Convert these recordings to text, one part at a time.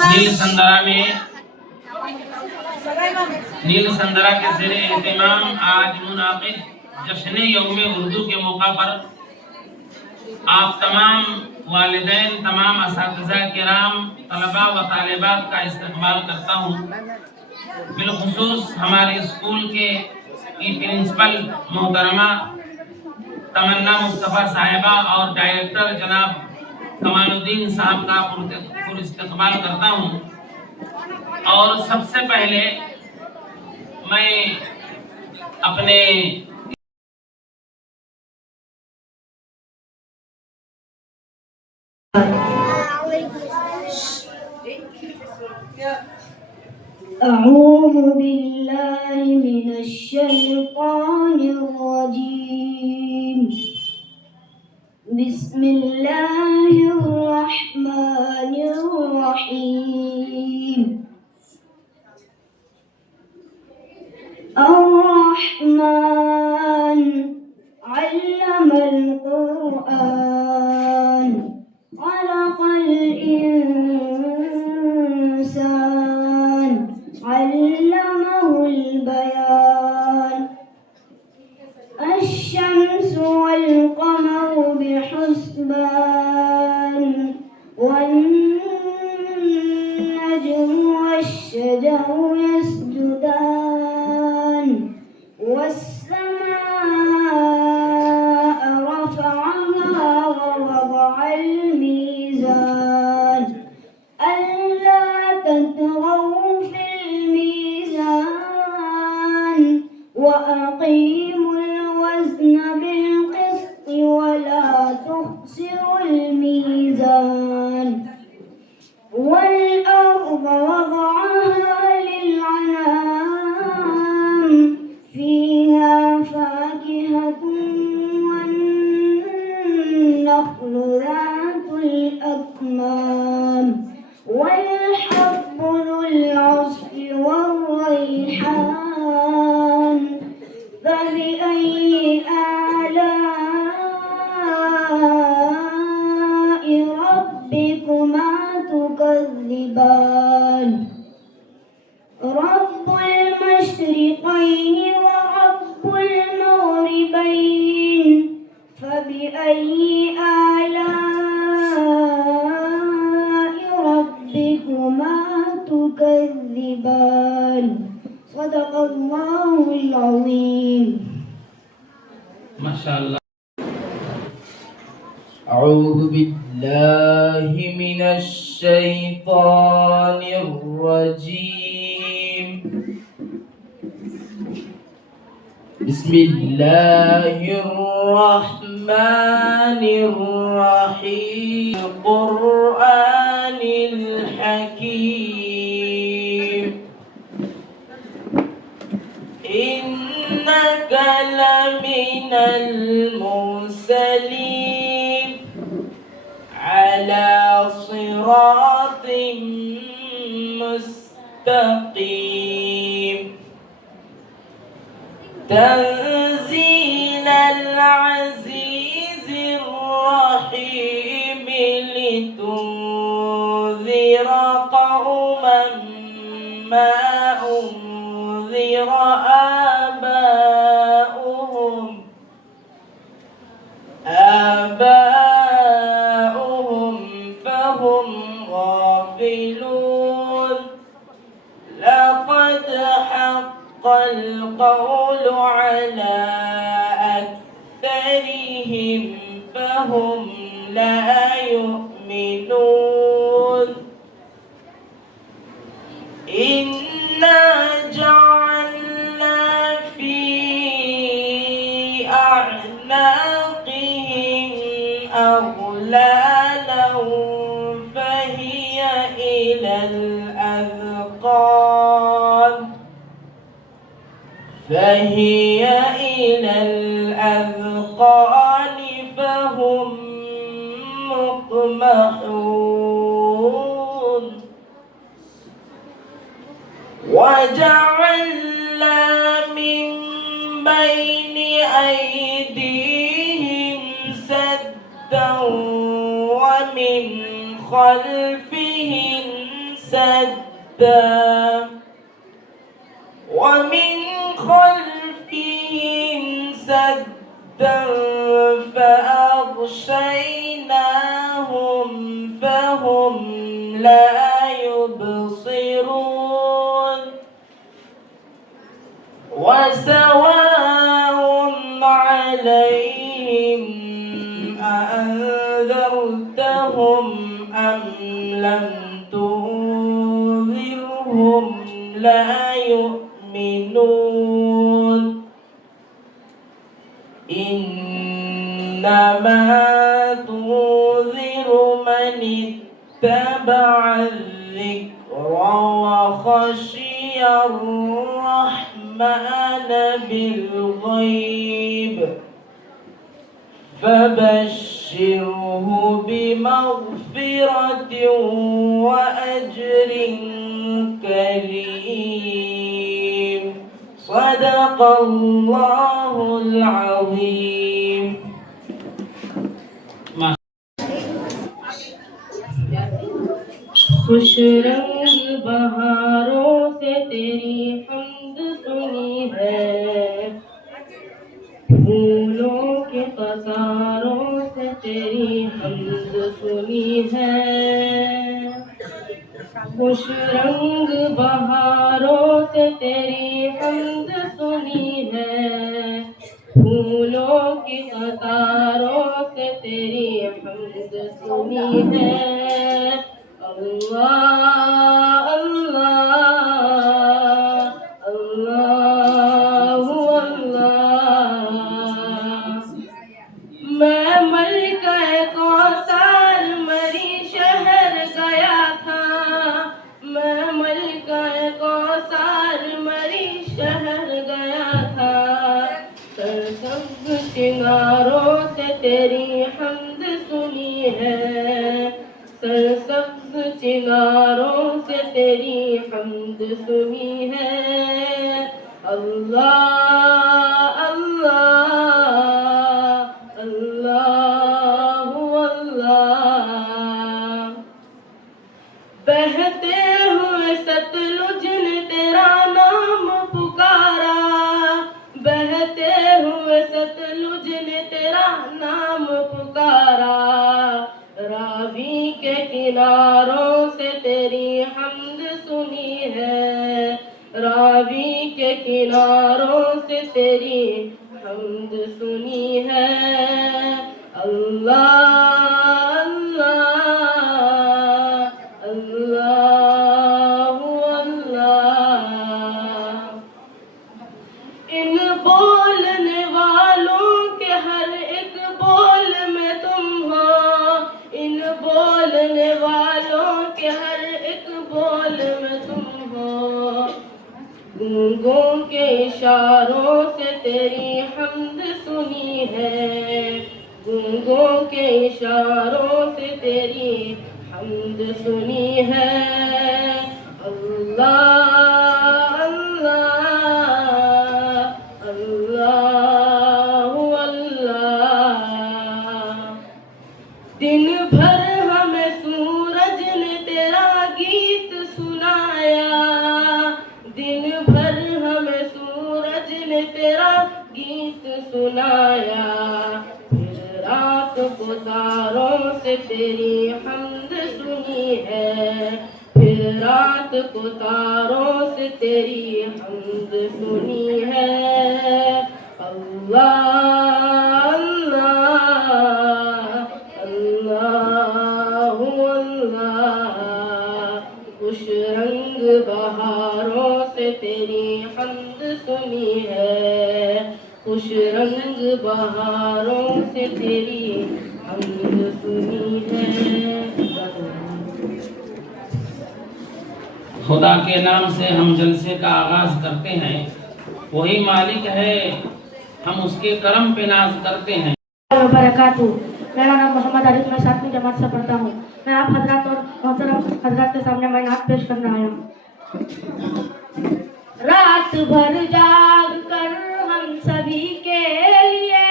نیل سندرا کے زیر اہتمام آج منعقد جشن یوم اردو کے موقع پر آپ تمام والدین، تمام اساتذہ کرام، طلباء و طالبات کا استقبال کرتا ہوں۔ بالخصوص ہمارے اسکول کے پرنسپل محترمہ تمنا مصطفیٰ صاحبہ اور ڈائریکٹر جناب کمال الدین صاحب کا پر استقبال کرتا ہوں۔ اور سب سے پہلے میں اپنے أعوذ بالله من الشيطان الرجيم بسم الله الرحمن الرحيم الرحمن علم القرآن خلق الإنسان علمه البيان الشمس والقمر بحسبان والنجم والشجر يسجدان والسماء رفعها ووضع الميزان ألا تطغوا في الميزان وأقيموا الوزن بالقسط ولا تخسروا الميزان والأرض وضعها للأنام فيها فاكهة والنخل ذات الأكمام والحب ذو العصف والريحان فبأي آلاء ربكما تكذبان رب المشرقين ورب المغربين فبأي آلاء ربكما تكذبان صدق الله العظيم ماشاءاللہ۔ أعوذ بالله من الشيطان الرجيم بسم الله الرحمن الرحيم القرآن الحكيم إنك لمن المرسلين على صراط مستقيم تنزيل العزيز الرحيم لتنذر قوما ما أنذر آباؤهم فهم غافلون لقد حق القول على أكثرهم فهم لا يؤمنون إنا جعلنا في أعناقهم أغلالا فهي إلى الأذقان فهم مقمحون وجعلنا من بين أيديهم سدا ومن خلفهم سدا ومن خلفهم سدا فأغشيناهم فهم لا يبصرون وسواء عليهم أأنذرتهم أم لم تنذرهم لا يؤمنون إنما تنذر من اتبع الذكر وخشي الرحمن بالغيب فبشره بمغفرة وأجر كريم صدق الله العظيم. خوش رنگ بہاروں سے تیری حمد سنی ہے، پھولوں کے قطاروں سے تیری حمد سنی ہے. خوش رنگ بہاروں سے تیری حمد سنی ہے، پھولوں کی قطاروں سے تیری حمد سنی ہے. اللہ اللہ اللہ اللہ. میں ملکہ کوثر مری شہر گیا تھا، میں ملکہ کوثر مری شہر گیا تھا. سرسبز چناروں سے تیری حمد سنی ہے، سرسبز چناروں سے تیری حمد سنی ہے. اللہ اللہ اللہ اللہ. بہتے ہوئے ستلج نے تیرا نام پکارا، بہتے ہوئے ستلج نے تیرا نام پکارا. راوی کے کناروں سے تیری حمد سنی ہے، راوی کے کناروں سے تیری حمد سنی ہے. اللہ اللہ اللہ اللہ. ان بولنے والوں کے ہر ایک بول میں تم ہو، ان بولنے والوں کے ہر ایک بول میں تم ہو. گونگوں کے اشاروں سے تیری حمد سنی ہے، گونگوں کے اشاروں سے تیری حمد سنی ہے. اللہ اللہ اللہ اللہ. دن بھر ہمیں سورج نے تیرا گیت سنایا، دن بھر ہمیں سورج نے تیرا گیت سنایا. پھر رات کو تاروں سے تیری حمد سنی ہے، پھر رات کو تاروں سے تیری حمد سنی ہے. اللہ اللہ اللہ اللہ. خوش رنگ بہاروں سے تیری حمد سنی ہے، خوش رنگ بہاروں سے تیری حمد سنی ہے. خدا کے نام سے ہم جلسے کا آغاز کرتے ہیں. وہی مالک ہے، ہم اس کے کرم پہ ناز کرتے ہیں. وبرکاتہ. میرا نام محمد عارف، میں 7ویں جماعت سے پڑھتا ہوں. میں آپ حضرات اور محترم حضرات کے سامنے میں نعت پیش کرنا آیا ہوں. رات بھر جاگ کر ہم سبھی کے لیے،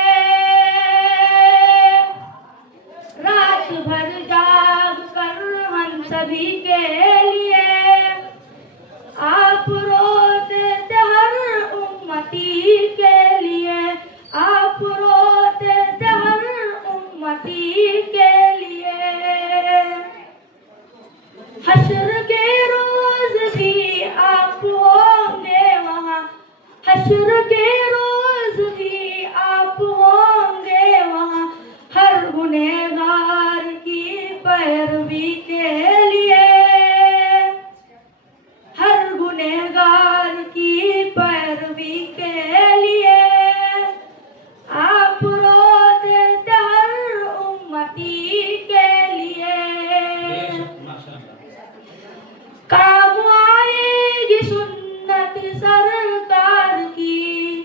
رات بھر جاگ کر ہم سبھی کے لیے آپ روتے تھے ہر امتی کے لیے، آپ روتے تھے ہر امتی کے لیے، حشر کے روز بھی آپ ہوں گے وہاں، حشر کے روز بھی آپ ہوں گے وہاں، ہر گنہگار کی پیروی کے لیے، ہر گنہگار کی پیروی کے لیے، آپ روتے تھے ہر امتی کے لیے۔ کام آئے گی سنت سرکار کی،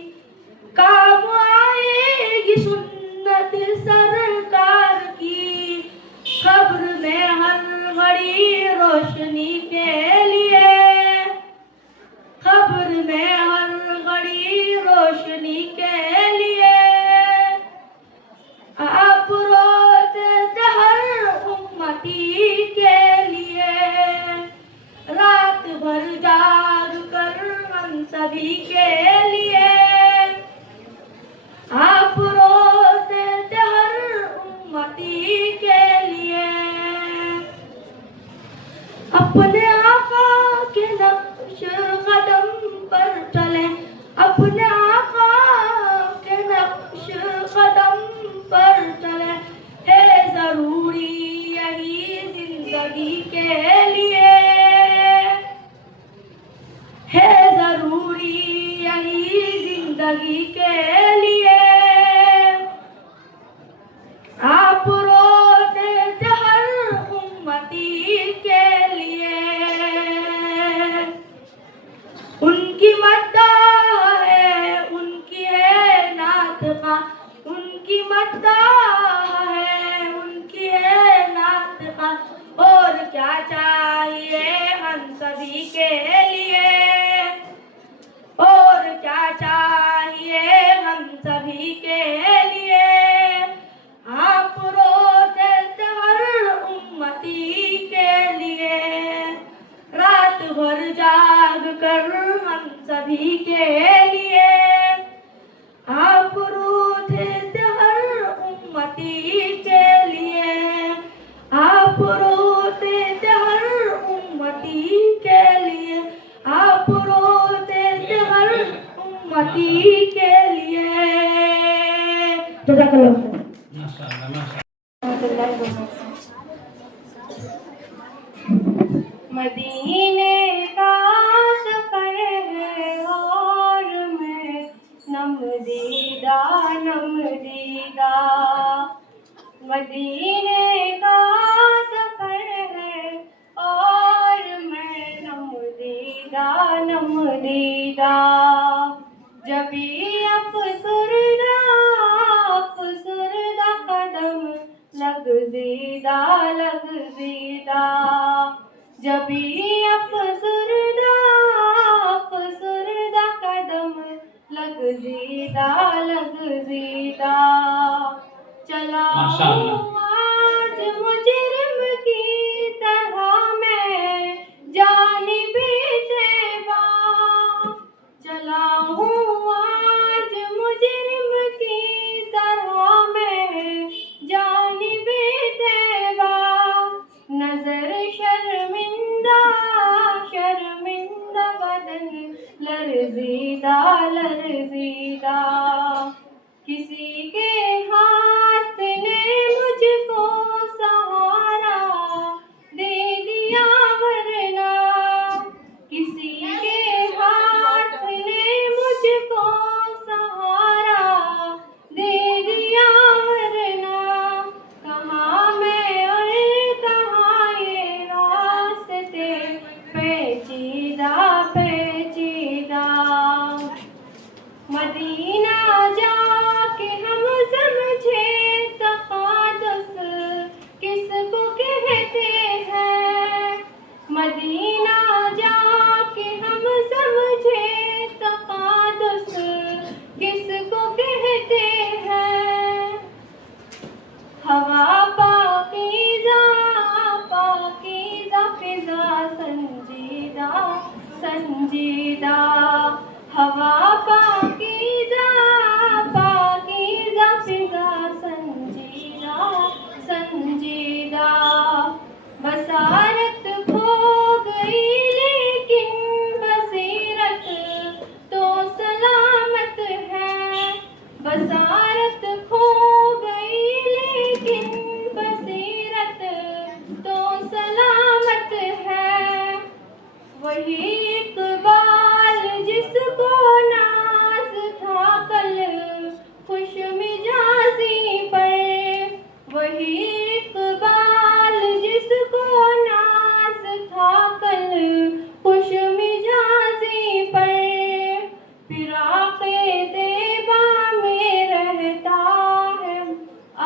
کام آئے گی سنت سرکار کی، قبر میں ہر گھڑی روشنی کے لیے، قبر میں ہر گھڑی روشنی کے لیے، آپ روتے تھے ہر امتی کے لیے، رات بھر جاگ کر ہم سبھی کے لیے، آپ روتے تھے ہر امتی کے لیے، اپنے آقا کے نقش قدم پر چلیں، اپنے آقا کے نقش قدم پر چلیں، ہے ضروری یہی زندگی کے لیے، ہے ضروری یہی زندگی کے لیے، آپ روتے تھے ہر امتی کے لیے، ان کی مداح ہے، ان کی ہے نعت خواں، ان کی مداح ہے، ان کی ہے نعت خواں، اور کیا چاہیے ہم سبھی کے لیے، اور کیا چاہیے ہم سبھی کے لیے، آپ روتے تھے ہر امتی کے لیے، رات بھر جاگ کر ہم سبھی کے لیے، آپ روتے تھے ہر امتی کے لیے، آپ روتے تھے ہر امتی کے لیے، آپ روتے تھے ہر امتی کے لیے۔ جزاک اللہ خیر۔ مدینے کا سفر ہے اور میں نم دیدہ نم دیدہ، مدینے کا سفر ہے اور میں نم دیدہ نم دیدہ، جبھی افسردہ افسردہ قدم لگ زیدہ لگ زیدہ، جبھی افسردہ افسردہ قدم لگ زیدہ لگ زیدہ، چلا ہوں آج مجرم کی طرح میں جانب طیبہ، چلا ہوں آج مجرم کی طرح میں جانب طیبہ، نظر شرمندہ شرمندہ بدن لرزیدہ لرزیدہ، کسی کے ہاتھ نے مجھ کو سہارا دے دیا ورنہ، کسی کے ہاتھ نے مجھ کو سہارا دے دیا ورنہ، کہاں میں اور کہاں یہ راستے پیچیدہ پیچیدہ، مدینہ संजीदा हवा पाकीज़ा पाकीज़ा फिज़ा संजीदा संजीदा बसारत खो गई लेकिन बसीरत तो सलामत है बसारत खो गई लेकिन बसीरत तो सलामत है वही इकबाल जिसको नाज था कल खुश मिजाजी पर वही इकबाल जिसको नाज था कल खुश मिजाजी पर फिराक़े देबा में रहता है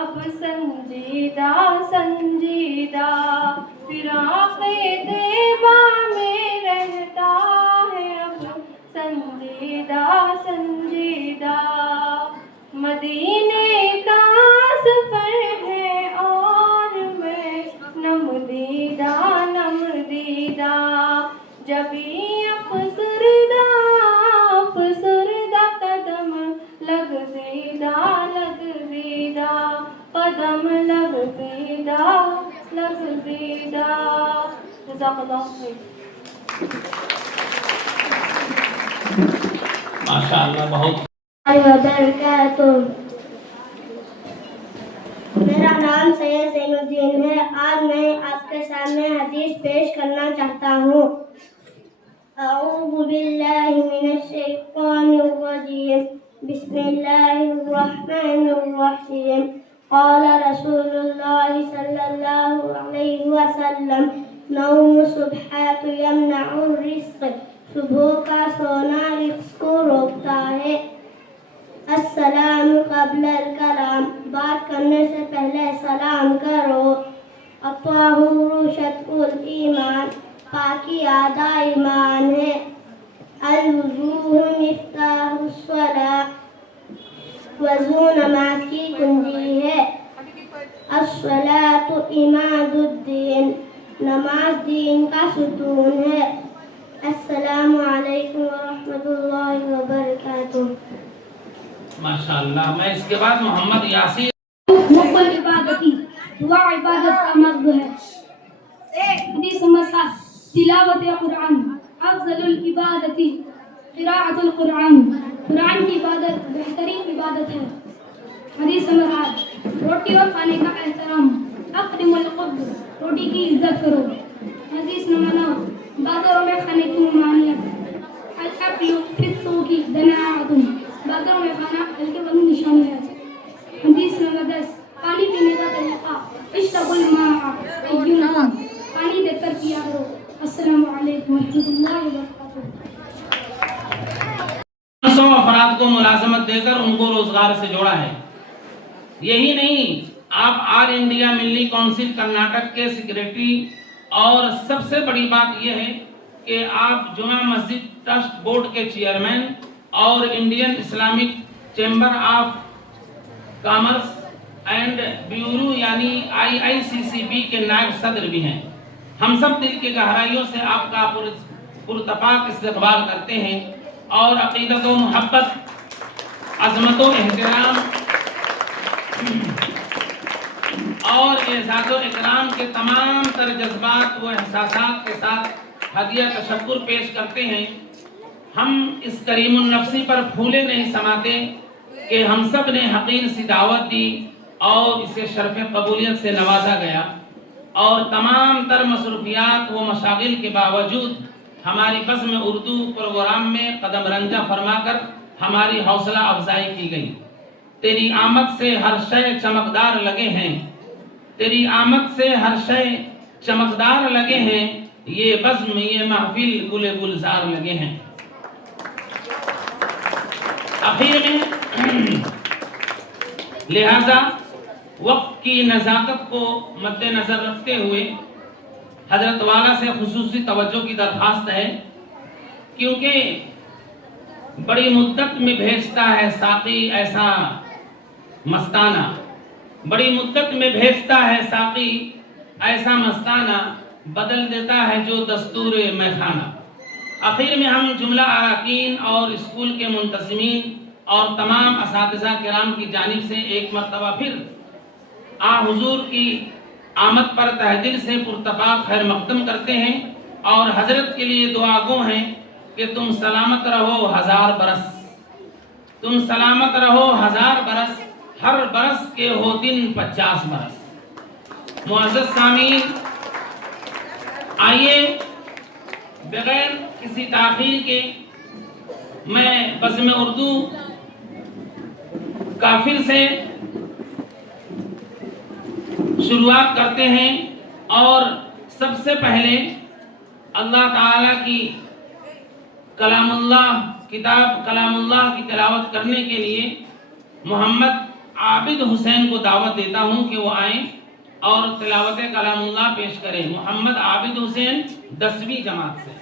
अब संजीदा संजीदा फिराक़े देबा में रहता है अब संजीदा संजीदा मदीने का सफर है और मैं नमदीदा नमदीदा जबी अफसरदा कदम लग दीदा कदम लग दीदा जज़ाकल्लाह खैर। माशाअल्लाह बहुत मेरा नाम सैयद ज़ैनुद्दीन है। आज मैं आपके सामने हदीस पेश करना चाहता हूँ। अऊज़ु बिल्लाहि मिनश शैतानिर रजीम बिस्मिल्लाहिर रहमानिर रहीम क़ाल रसूलुल्लाहि सल्लल्लाहु अलैहि वसल्लम नौम सुबहत यमनउ रिज़्क़ सुबह का सोना रिज़्क़ को रोकता है। अस्सलाम क़ब्लल कलाम बात करने से पहले सलाम करो। अत्ताहुरु शत्रुल ईमान पाकी आधा ईमान है। अल-वुज़ू मिफ्ताहुस्सलाह वज़ू नमाज की कुंजी है। अस्सलातु इमादुद्दीन नमाज दीन का सुतून है। अस्सलामु अलैकुम व रहमतुल्लाहि व बरकातुहू। माशाअल्लाह। मैं इसके बाद मोहम्मद यासीर मुक़ब्बल इबादती दुआ इबादत का मर्द है। हदीस नंबर 7 तिलावत कुरान अफजलुल इबादती क़िराअतुल कुरान कुरान की इबादत बेहतरीन इबादत है। हदीस नंबर 8 रोटी और खाने का एहतराम अक़रिमुल क़ब्र रोटी की इज्जत करो। हदीस नंबर 9 बाज़ारों में खाने की ममानियत अल-अक्लु फिस्सूक़ी दनाअतुन बाज़ारों में खाना हल्के वाली निशानी है। हदीस नंबर 10 पानी पीने का तरीका इश्रबुल माअ अय्युनकुम पानी देकर पिया करो। अस्सलामु अलैकुम व रहमतुल्लाहि व बरकातुहू। 100 अफराद को मुलाजमत देकर उनको रोजगार से जोड़ा है। यही नहीं, आप ऑल इंडिया मिल्ली काउंसिल कर्नाटक के सेक्रेटरी और सबसे बड़ी बात यह है कि आप जुमा मस्जिद ट्रस्ट बोर्ड के चेयरमैन और Indian Islamic chamber of commerce and bureau यानी IICCB के नायब सदर भी हैं। हम सब दिल की गहराइयों से आपका पुरतपाक इस्तकबाल करते हैं और अक़ीदत व मोहब्बत अज़मत व एहतराम और एज़ाज़ व इकराम के तमाम तर जज्बात व एहसासात के साथ हदिया तशक्कुर पेश करते हैं। हम इस करीमुन नफ्सी पर फूले नहीं समाते कि हम सब ने हकीर सी दावत दी और इसे शर्फ कबूलियत से नवाजा गया और तमाम तर मसरूफियात व मशागिल के बावजूद हमारी बज़्म उर्दू प्रोग्राम में कदम रंजा फरमाकर हमारी हौसला अफजाई की गई। तेरी आमद से हर शय चमकदार लगे हैं, तेरी आमद से हर शय चमकदार लगे हैं, ये बज़्म ये महफिल गुले गुलजार लगे हैं। आखिर में लिहाजा वक्त की नज़ाकत को मद्देनजर रखते हुए हजरत वाला से खुसूसी तवज्जो की दरख्वास्त है, क्योंकि बड़ी मुद्दत में भेजता है साक़ी ऐसा मस्ताना, बड़ी मुद्दत में भेजता है साक़ी ऐसा मस्ताना, बदल देता है जो दस्तूर मैखाना। आखिर में हम जुमला अरकान और स्कूल के मुंतज़िमीन और तमाम असातिज़ा किराम की जानिब से एक मरतबा फिर हुजूर की आमद पर तहदिल से पुरतपा खैर मकदम करते हैं और हजरत के लिए दुआ गो हैं कि तुम सलामत रहो 1000 बरस, तुम सलामत रहो 1000 बरस, हर बरस के हो दिन 50 बरस। मुअज़्ज़ज़ सामीन, आइए बगैर किसी ताख़ीर के मैं बज़्म उर्दू काफिर से शुरुआत करते हैं और सबसे पहले अल्लाह ताला की कलामुल्लाह किताब कलामुल्लाह की तिलावत करने के लिए मोहम्मद आबिद हुसैन को दावत देता हूं कि वो आए और तिलावत कलामुल्लाह पेश करें। मोहम्मद आबिद हुसैन 10वीं जमात से।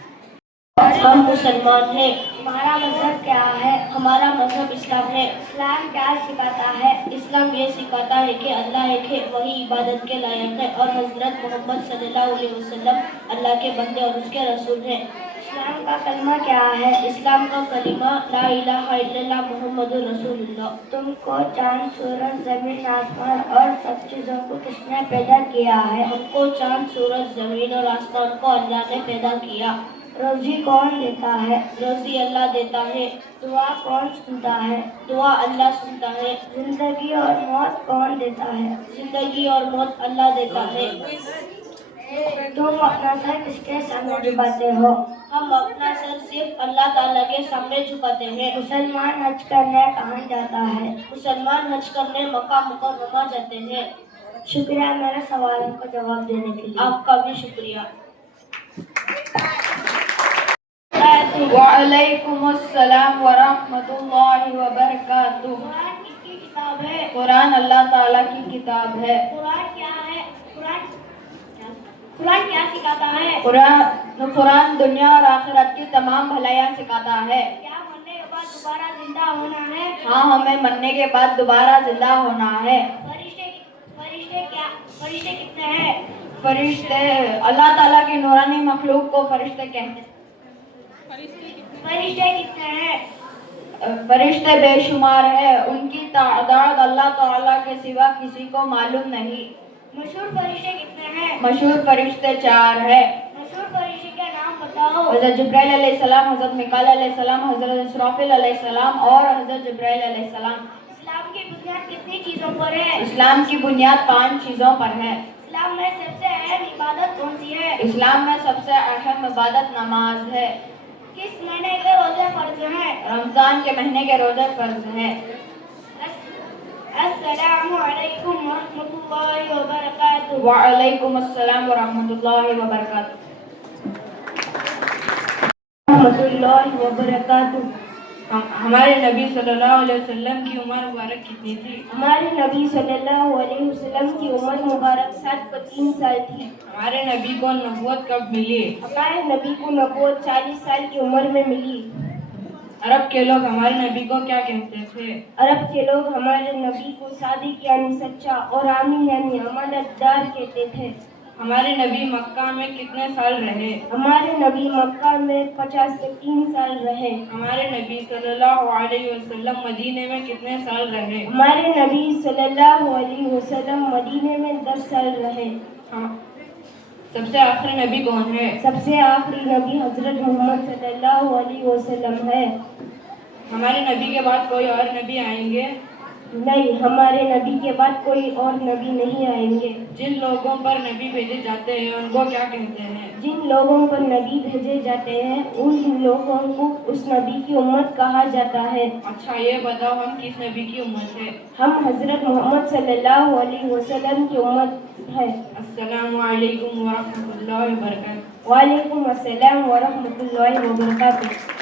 हम मुसलमान हैं। हमारा मजहब क्या है? हमारा मजहब इस्लाम है। इस्लाम क्या सिखाता है? इस्लाम ये सिखाता है कि अल्लाह एक है, वही इबादत के लायक है और हजरत मोहम्मद सल्लल्लाहु अलैहि वसल्लम अल्लाह के बंदे और उसके रसूल हैं। इस्लाम का कलमा क्या है? इस्लाम का कलिमा ला इलाहा इल्लल्लाह मुहम्मदुर रसूलुल्लाह। तुमको चांद, सूरज, जमीन, आसमान और सब चीजों को किसने पैदा किया है? हमको चांद, सूरज, जमीन और आसमान को अल्लाह ने पैदा किया। रोजी कौन देता है? रोजी अल्लाह देता है। दुआ कौन सुनता है? दुआ अल्लाह सुनता है। जिंदगी और मौत कौन देता है? जिंदगी और मौत अल्लाह देता है। तुम अपना सर किसके सामने झुकाते हो? हम अपना सर सिर्फ अल्लाह ताला के सामने झुकाते हैं। मुसलमान हज करने कहाँ जाता है? मुसलमान हज करने मक्का मुकर्रमा जाते हैं। शुक्रिया मेरे सवालों का जवाब देने के लिए। आपका भी शुक्रिया। वालेकुम अस्सलाम व रहमतुल्लाहि व बरकातुहू। कुरान किसकी किताब है? कुरान अल्लाह ताला की किताब है। कुरान क्या है? कुरान क्या सिखाता है? कुरान दुनिया और आखिरत की तमाम भलाइयाँ सिखाता है। क्या मरने के बाद दोबारा जिंदा होना है? हाँ, हमें मरने के बाद दोबारा जिंदा होना है। फरिश्ते कितने हैं? फरिश्ते अल्लाह ताला की नूरानी मखलूक को फरिश्ते कहते हैं। फरिश्ते कितने हैं? फरिश्ते बेशुमार है, उनकी तादाद अल्लाह ताला के सिवा किसी को मालूम नहीं। मशहूर फरिश्ते कितने हैं? मशहूर फरिश्ते 4 है। मशहूर फरिश्ते का नाम बताओ। हज़रत जिब्राइल अलैहिस्सलाम, हज़रत मिकाईल अलैहिस्सलाम, हज़रत इसराफिल अलैहिस्सलाम और हज़रत जिब्राइल अलैहिस्सलाम। इस्लाम की बुनियाद कितनी चीजों पर है? इस्लाम की बुनियाद 5 चीज़ों पर है। इस्लाम में सबसे अहम इबादत कौन सी है? इस्लाम में सबसे अहम इबादत नमाज है। किस महीने के रोजे फर्ज हैं? रमज़ान के महीने के रोजे फर्ज है। अस्सलामु अलैकुम व रहमतुल्लाहि व बरकातुहू। वालेकुम अस्सलाम व रहमतुल्लाहि व बरकातुहू। रहमतुल्लाहि व बरकातुहू। हमारे नबी सल्लल्लाहु अलैहि वसल्लम की उम्र मुबारक कितनी थी? हमारे नबी सल्लल्लाहु अलैहि वसल्लम की उम्र मुबारक 7 साल थी। हमारे नबी को नबूवत कब मिली? हमारे नबी को नबूवत 40 साल की उम्र में मिली। अरब के लोग हमारे नबी को क्या कहते थे? अरब के लोग हमारे नबी को सादिक यानी सच्चा और आमीन यानी अमानतदार कहते थे। हमारे नबी मक्का में कितने साल रहे? हमारे नबी मक्का में 53 साल रहे। हमारे नबी सल्लल्लाहु अलैहि वसल्लम मदीने में कितने साल रहे? हमारे नबी सल्लल्लाहु अलैहि वसल्लम मदीने में 10 साल रहे। सबसे आखिरी नबी कौन है? सबसे आखिरी नबी हजरत मोहम्मद सल्लल्लाहु अलैहि वसल्लम है। हमारे नबी के बाद कोई और नबी आएंगे? नहीं, हमारे नबी के बाद कोई और नबी नहीं आएंगे। जिन लोगों पर नबी भेजे जाते हैं उनको क्या कहते हैं? जिन लोगों पर नबी भेजे जाते हैं उन लोगों को उस नबी की उम्मत कहा जाता है। अच्छा, ये बताओ हम किस नबी की उम्मत है? हम हजरत मोहम्मद सल्लल्लाहु अलैहि वसल्लम की उम्मत है। अस्सलामु अलैकुम व रहमतुल्लाहि व बरकातुहू। वालेकुम अस्सलाम व रहमतुल्लाहि व बरकातुहू।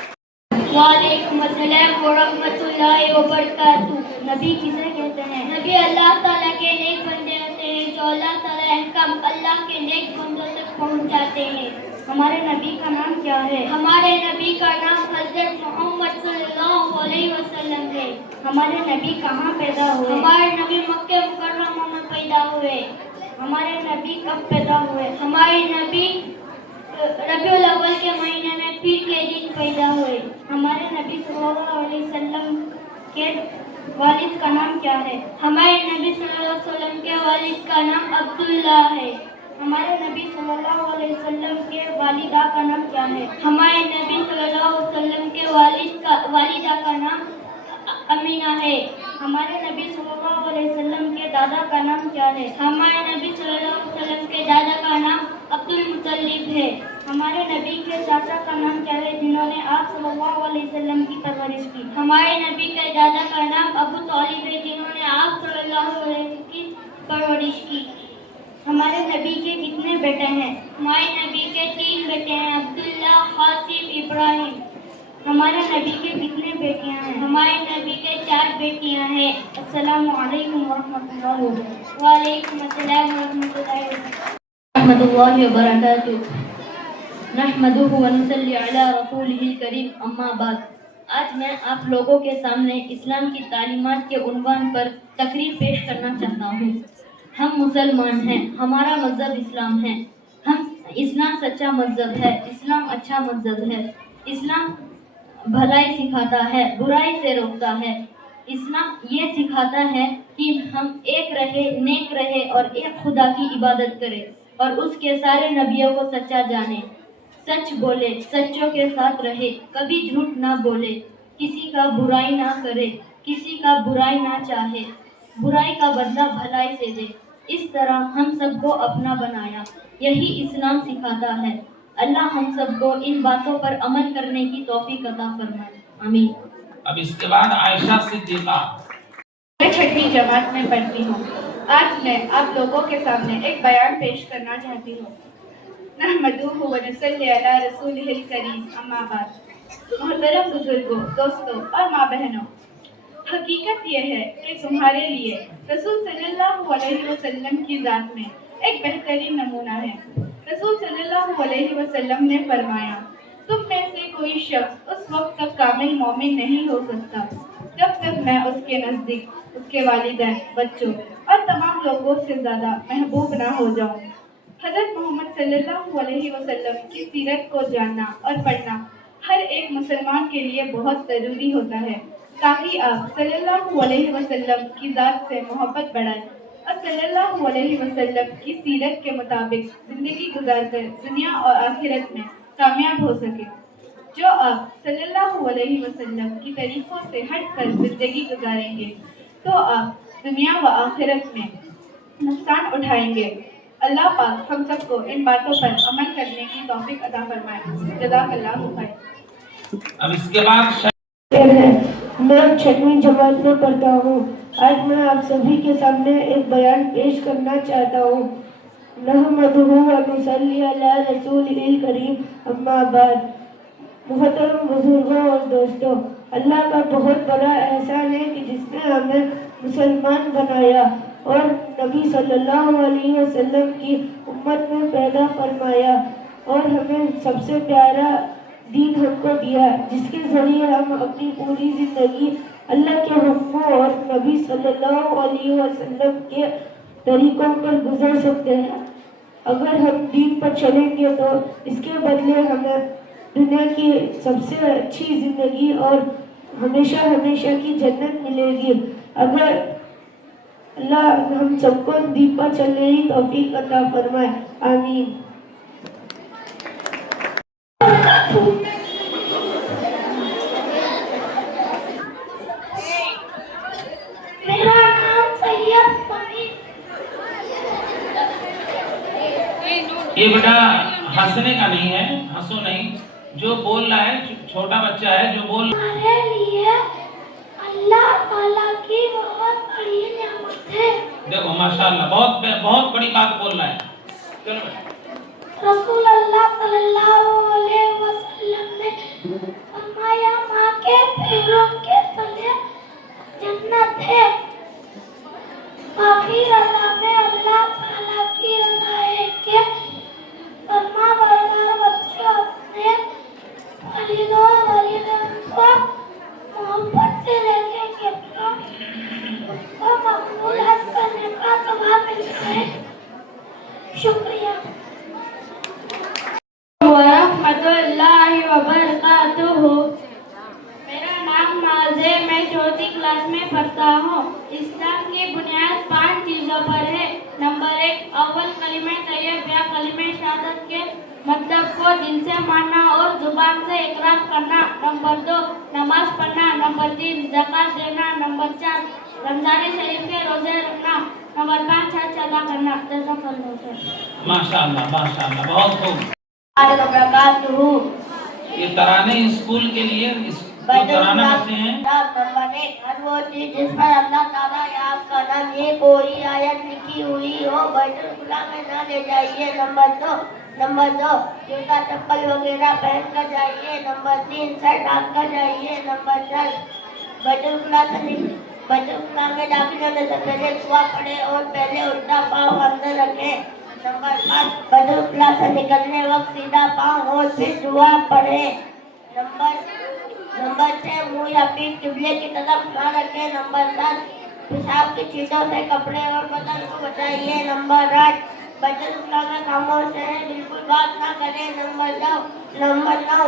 वालेकुम अस्सलाम व रहमतुल्लाहि व बरकातुहू। नबी किसे कहते हैं? नबी अल्लाह ताला के नेक बंदे होते हैं जो अल्लाह ताला अहकाम अल्लाह के नेक बंदों तक पहुंचाते हैं। हमारे नबी का नाम क्या है? हमारे नबी का नाम हजरत मोहम्मद सल्लल्लाहु अलैहि वसल्लम है। हमारे नबी कहाँ पैदा हुए? हमारे नबी मक्के मुकर्रमा में पैदा हुए। हमारे नबी कब पैदा हुए? हमारे नबी रबीउल अव्वल के महीने में पीर के पैदा हुए। हमारे नबी सल्लल्लाहु अलैहि वसल्लम के वालिद का नाम क्या है? हमारे नबी सल्लल्लाहु अलैहि वसल्लम के वालिद का नाम अब्दुल्ला है। हमारे नबी सल्लल्लाहु अलैहि वसल्लम के वालिदा का नाम क्या है? हमारे नबी सल्लल्लाहु अलैहि वसल्लम के वालिदा का नाम अमीना है। हमारे नबी सल्लल्लाहु अलैहि वसल्लम के दादा का नाम क्या है? हमारे नबी सल्लल्लाहु अलैहि वसल्लम के दादा का नाम अब्दुल मुत्तलिब है। हमारे नबी के चाचा का नाम क्या है जिन्होंने आप सल्लल्लाहु अलैहि वसल्लम की परवरिश की? हमारे नबी के दादा का नाम अबू तालिब है जिन्होंने आप सल्लल्लाहु अलैहि वसल्लम की परवरिश की। हमारे नबी के कितने बेटे हैं? हमारे नबी के 3 बेटे हैं, अब्दुल्ला, हासिम, इब्राहिम। हमारे नबी के कितने बेटियां हैं? हमारे नबी के 4 बेटियां हैं। अस्सलामु अलैकुम वरहमतुल्लाहि वबरकातुहू। वालेकुम अस्सलाम वरहमतुल्लाहि वबरकातुहू। नहमदुहु व नुसल्ली अला रसूलिहिल करीम, अम्मा बाद। आज मैं आप लोगों के सामने इस्लाम की तालीमात के उन्वान पर तकरीर पेश करना चाहता हूँ। हम मुसलमान हैं, हमारा मज़हब इस्लाम है। इस्लाम सच्चा मज़हब है, इस्लाम अच्छा मज़हब है। इस्लाम भलाई सिखाता है, बुराई से रोकता है। इस्लाम ये सिखाता है कि हम एक रहे, नेक रहे और एक खुदा की इबादत करें और उसके सारे नबियों को सच्चा जाने, सच बोले, सच्चों के साथ रहे, कभी झूठ ना बोले, किसी का बुराई ना करे, किसी का बुराई ना चाहे, बुराई का बदला भलाई से दे। इस तरह हम सबको अपना बनाया, यही इस्लाम सिखाता है। अल्लाह हम सबको इन बातों पर अमल करने की तौफीक अता फरमाए, आमीन। अब इसके बाद आयशा सिद्दीक़ा। मैं 6वीं जमात में पढ़ती हूँ। आज मैं आप लोगों के सामने एक बयान पेश करना चाहती हूँ। नहमदुहु व नुसल्ली अला रसूलिहिल करीम, अम्मा बाद। मोहतरम बुजुर्गों, दोस्तों और माँ बहनों, हकीकत यह है कि तुम्हारे लिए रसूल सल्लल्लाहु अलैहि वसल्लम की ज़ात में एक बेहतरीन नमूना है। रसूल सल्लल्लाहु अलैहि वसल्लम ने फरमाया, तुम में से कोई शख्स उस वक्त तक कामिल मोमिन नहीं हो सकता जब तक मैं उसके नज़दीक, उसके वालिदैन, बच्चों और तमाम लोगों से ज़्यादा महबूब ना हो जाऊँ। हज़रत मोहम्मद सल्लल्लाहु अलैहि वसल्लम की सीरत को जानना और पढ़ना हर एक मुसलमान के लिए बहुत ज़रूरी होता है, ताकि आप सल्लल्लाहु अलैहि वसल्लम की ज़ात से मोहब्बत बढ़ाएं और सल्लल्लाहु अलैहि वसल्लम की सीरत के मुताबिक ज़िंदगी गुजारकर दुनिया और आखिरत में कामयाब हो सके। जो आप सल्लल्लाहु अलैहि वसल्लम की तरीक़ों से हटकर ज़िंदगी गुजारेंगे तो आप दुनिया व आखिरत में नुकसान उठाएंगे। अल्लाह पाक हम सबको इन बातों पर अमल करने की तौफीक अता फरमाए। जज़ाकल्लाहु खैर। अब इसके बाद मैं 6वीं जमात में पढ़ता हूँ। आज मैं आप सभी के सामने एक बयान पेश करना चाहता हूँ। नहमदुहु व नुसल्ली अला रसूलिहिल करीम, अम्मा बाद। मोहतरम बुजुर्गों और दोस्तों, अल्लाह का बहुत बड़ा एहसान है कि जिसने हमें मुसलमान बनाया और नबी सल्लल्लाहु अलैहि वसल्लम की उम्मत में पैदा फरमाया और हमें सबसे प्यारा दीन हमको दिया, जिसके ज़रिए हम अपनी पूरी ज़िंदगी अल्लाह के हुक्मों और नबी सल्लल्लाहु अलैहि वसल्लम के तरीक़ों पर गुजर सकते हैं। अगर हम दीन पर चलेंगे तो इसके बदले हमें दुनिया की सबसे अच्छी ज़िंदगी और हमेशा हमेशा की जन्नत मिलेगी। अगर अल्लाह हम सबको दीन पर चलने की तौफीक अता फरमाए, आमीन। मेरा नाम सैयद फमीद। ये बेटा हंसने का नहीं है, हंसो नहीं। जो बोल रहा है छोटा बच्चा है, जो बोल हमारे लिए अल्लाह ताला की बहुत बड़ी नेमत है। देखो माशाल्लाह, बहुत बड़ी बात बोल रहा है। चलो रसूल अल्लाह सल्लल्लाहु अलैहि वसल्लम ने फरमाया, माँ के पैरों के तले जन्नत है। बाकी रज़ा में अल्लाह ताला की रज़ा है कि फरमा बरदार बच्चों अपने वालिदों वालिदैन को मोहब्बत से रखेंगे तो मक़बूलात करने का सवाब मिलता है। शुक्रिया। वरहमतुल्लाहि वबरकातुहू। पढ़ता हूँ। इस्लाम की बुनियाद 5 चीज़ों पर है। नंबर 1, अव्वल कलिमे तैयब या कलिमे शहादत के मतलब को दिल से मानना और जुबान से इकरार करना। नंबर 2, नमाज पढ़ना। नंबर 3, ज़कात देना। नंबर 4, रमज़ान शरीफ के रोज़े रखना। नंबर 5, हज अदा करना। जज़ाकल्लाह। माशाअल्लाह माशाअल्लाह, बहुत खूब। ये तराने स्कूल के लिए जो तराना करते हैं, नंबर 1, हर वो चीज जिस पर अल्लाह ताला या आपका नाम ये कोई आयत लिखी हुई हो बैतुल खुला में ना ले जाइए। नंबर 2, जूता चप्पल वगैरह पहन कर जाइए। नंबर 3, सर ढाक कर जाइए। नंबर 4, बैतुल खुला में दाखिल होने से पहले दुआ पढ़े और पहले उल्टा पाँव अंदर रखें। नंबर 5, बैतुल खुला से निकलने वक्त सीधा पाँव और फिर दुआ पढ़े। नंबर 6, मुंह या पीठ किबले की तरफ ना रखें। नंबर 7, पेशाब की छींटों से कपड़े और बदन को बचाइए। नंबर 8, बैतुल खुला में खामोश रहें, बिल्कुल बात ना करें। नंबर 9,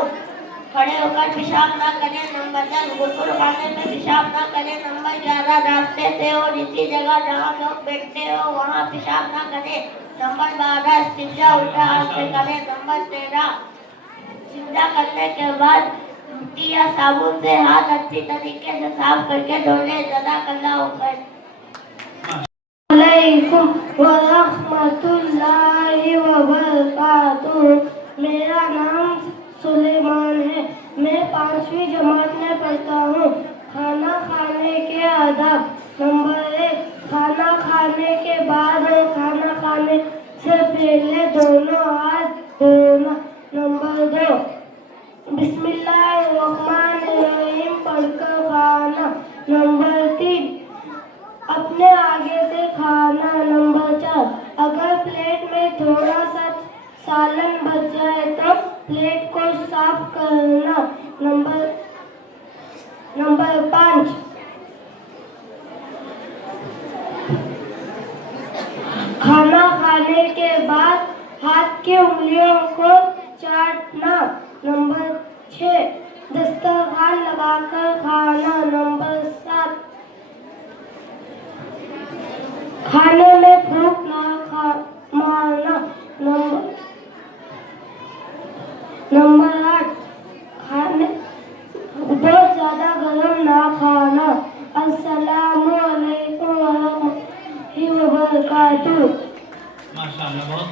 खड़े होकर पेशाब ना करें। नंबर 10, गुस्ल खाने में पेशाब ना करें। नंबर 11, रास्ते से और इसी जगह जहाँ लोग बैठते हो वहाँ पेशाब ना करें। नंबर 12, इस्तिंजा उल्टा हाथ से करें। नंबर 13, इस्तिंजा करने के बाद मिट्टी या साबुन से हाथ अच्छी तरीके से साफ करके धो ले। जज़ाकल्लाहु खैर। अलैकुम व रहमतुल्लाहि व बरकातुहू। मेरा नाम सुलेमान है। मैं 5वीं जमात में पढ़ता हूँ। खाना खाने के आदाब। नंबर 1, खाना खाने के बाद और खाना खाने से पहले दोनों हाथ धोना। नंबर 2, बिस्मिल्लाहिर्रहमानिर्रहीम पढ़कर खाना। नंबर 3, अपने आगे से खाना। नंबर 4, अगर प्लेट में थोड़ा सा सालन बच जाए तो प्लेट को साफ करना। नंबर 5, खाना खाने के बाद हाथ की उंगलियों को चाटना। नंबर 6, दस्तरखान लगाकर खाना। नंबर 7, खाने में फूंक ना मारना। नंबर 8, खाने बहुत ज़्यादा गरम ना खाना। अस्सलामु अलैकुम व रहमतुल्लाहि व बरकातुहू। माशाअल्लाह, बहुत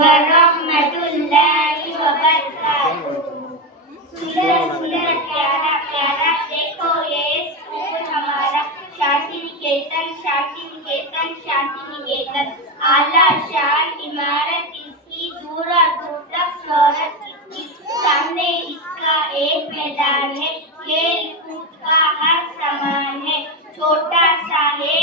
वरहमतुल्लाहि वबरकातुहू। सुंदर प्यारा प्यारा देखो ये स्कूल हमारा। शांति निकेतन शांति निकेतन शांति निकेतन। आला शान इमारत इसकी, दूर दूर तक शोहरत इसकी। सामने इसका एक मैदान है, खेल कूद का हर सामान है। छोटा सा है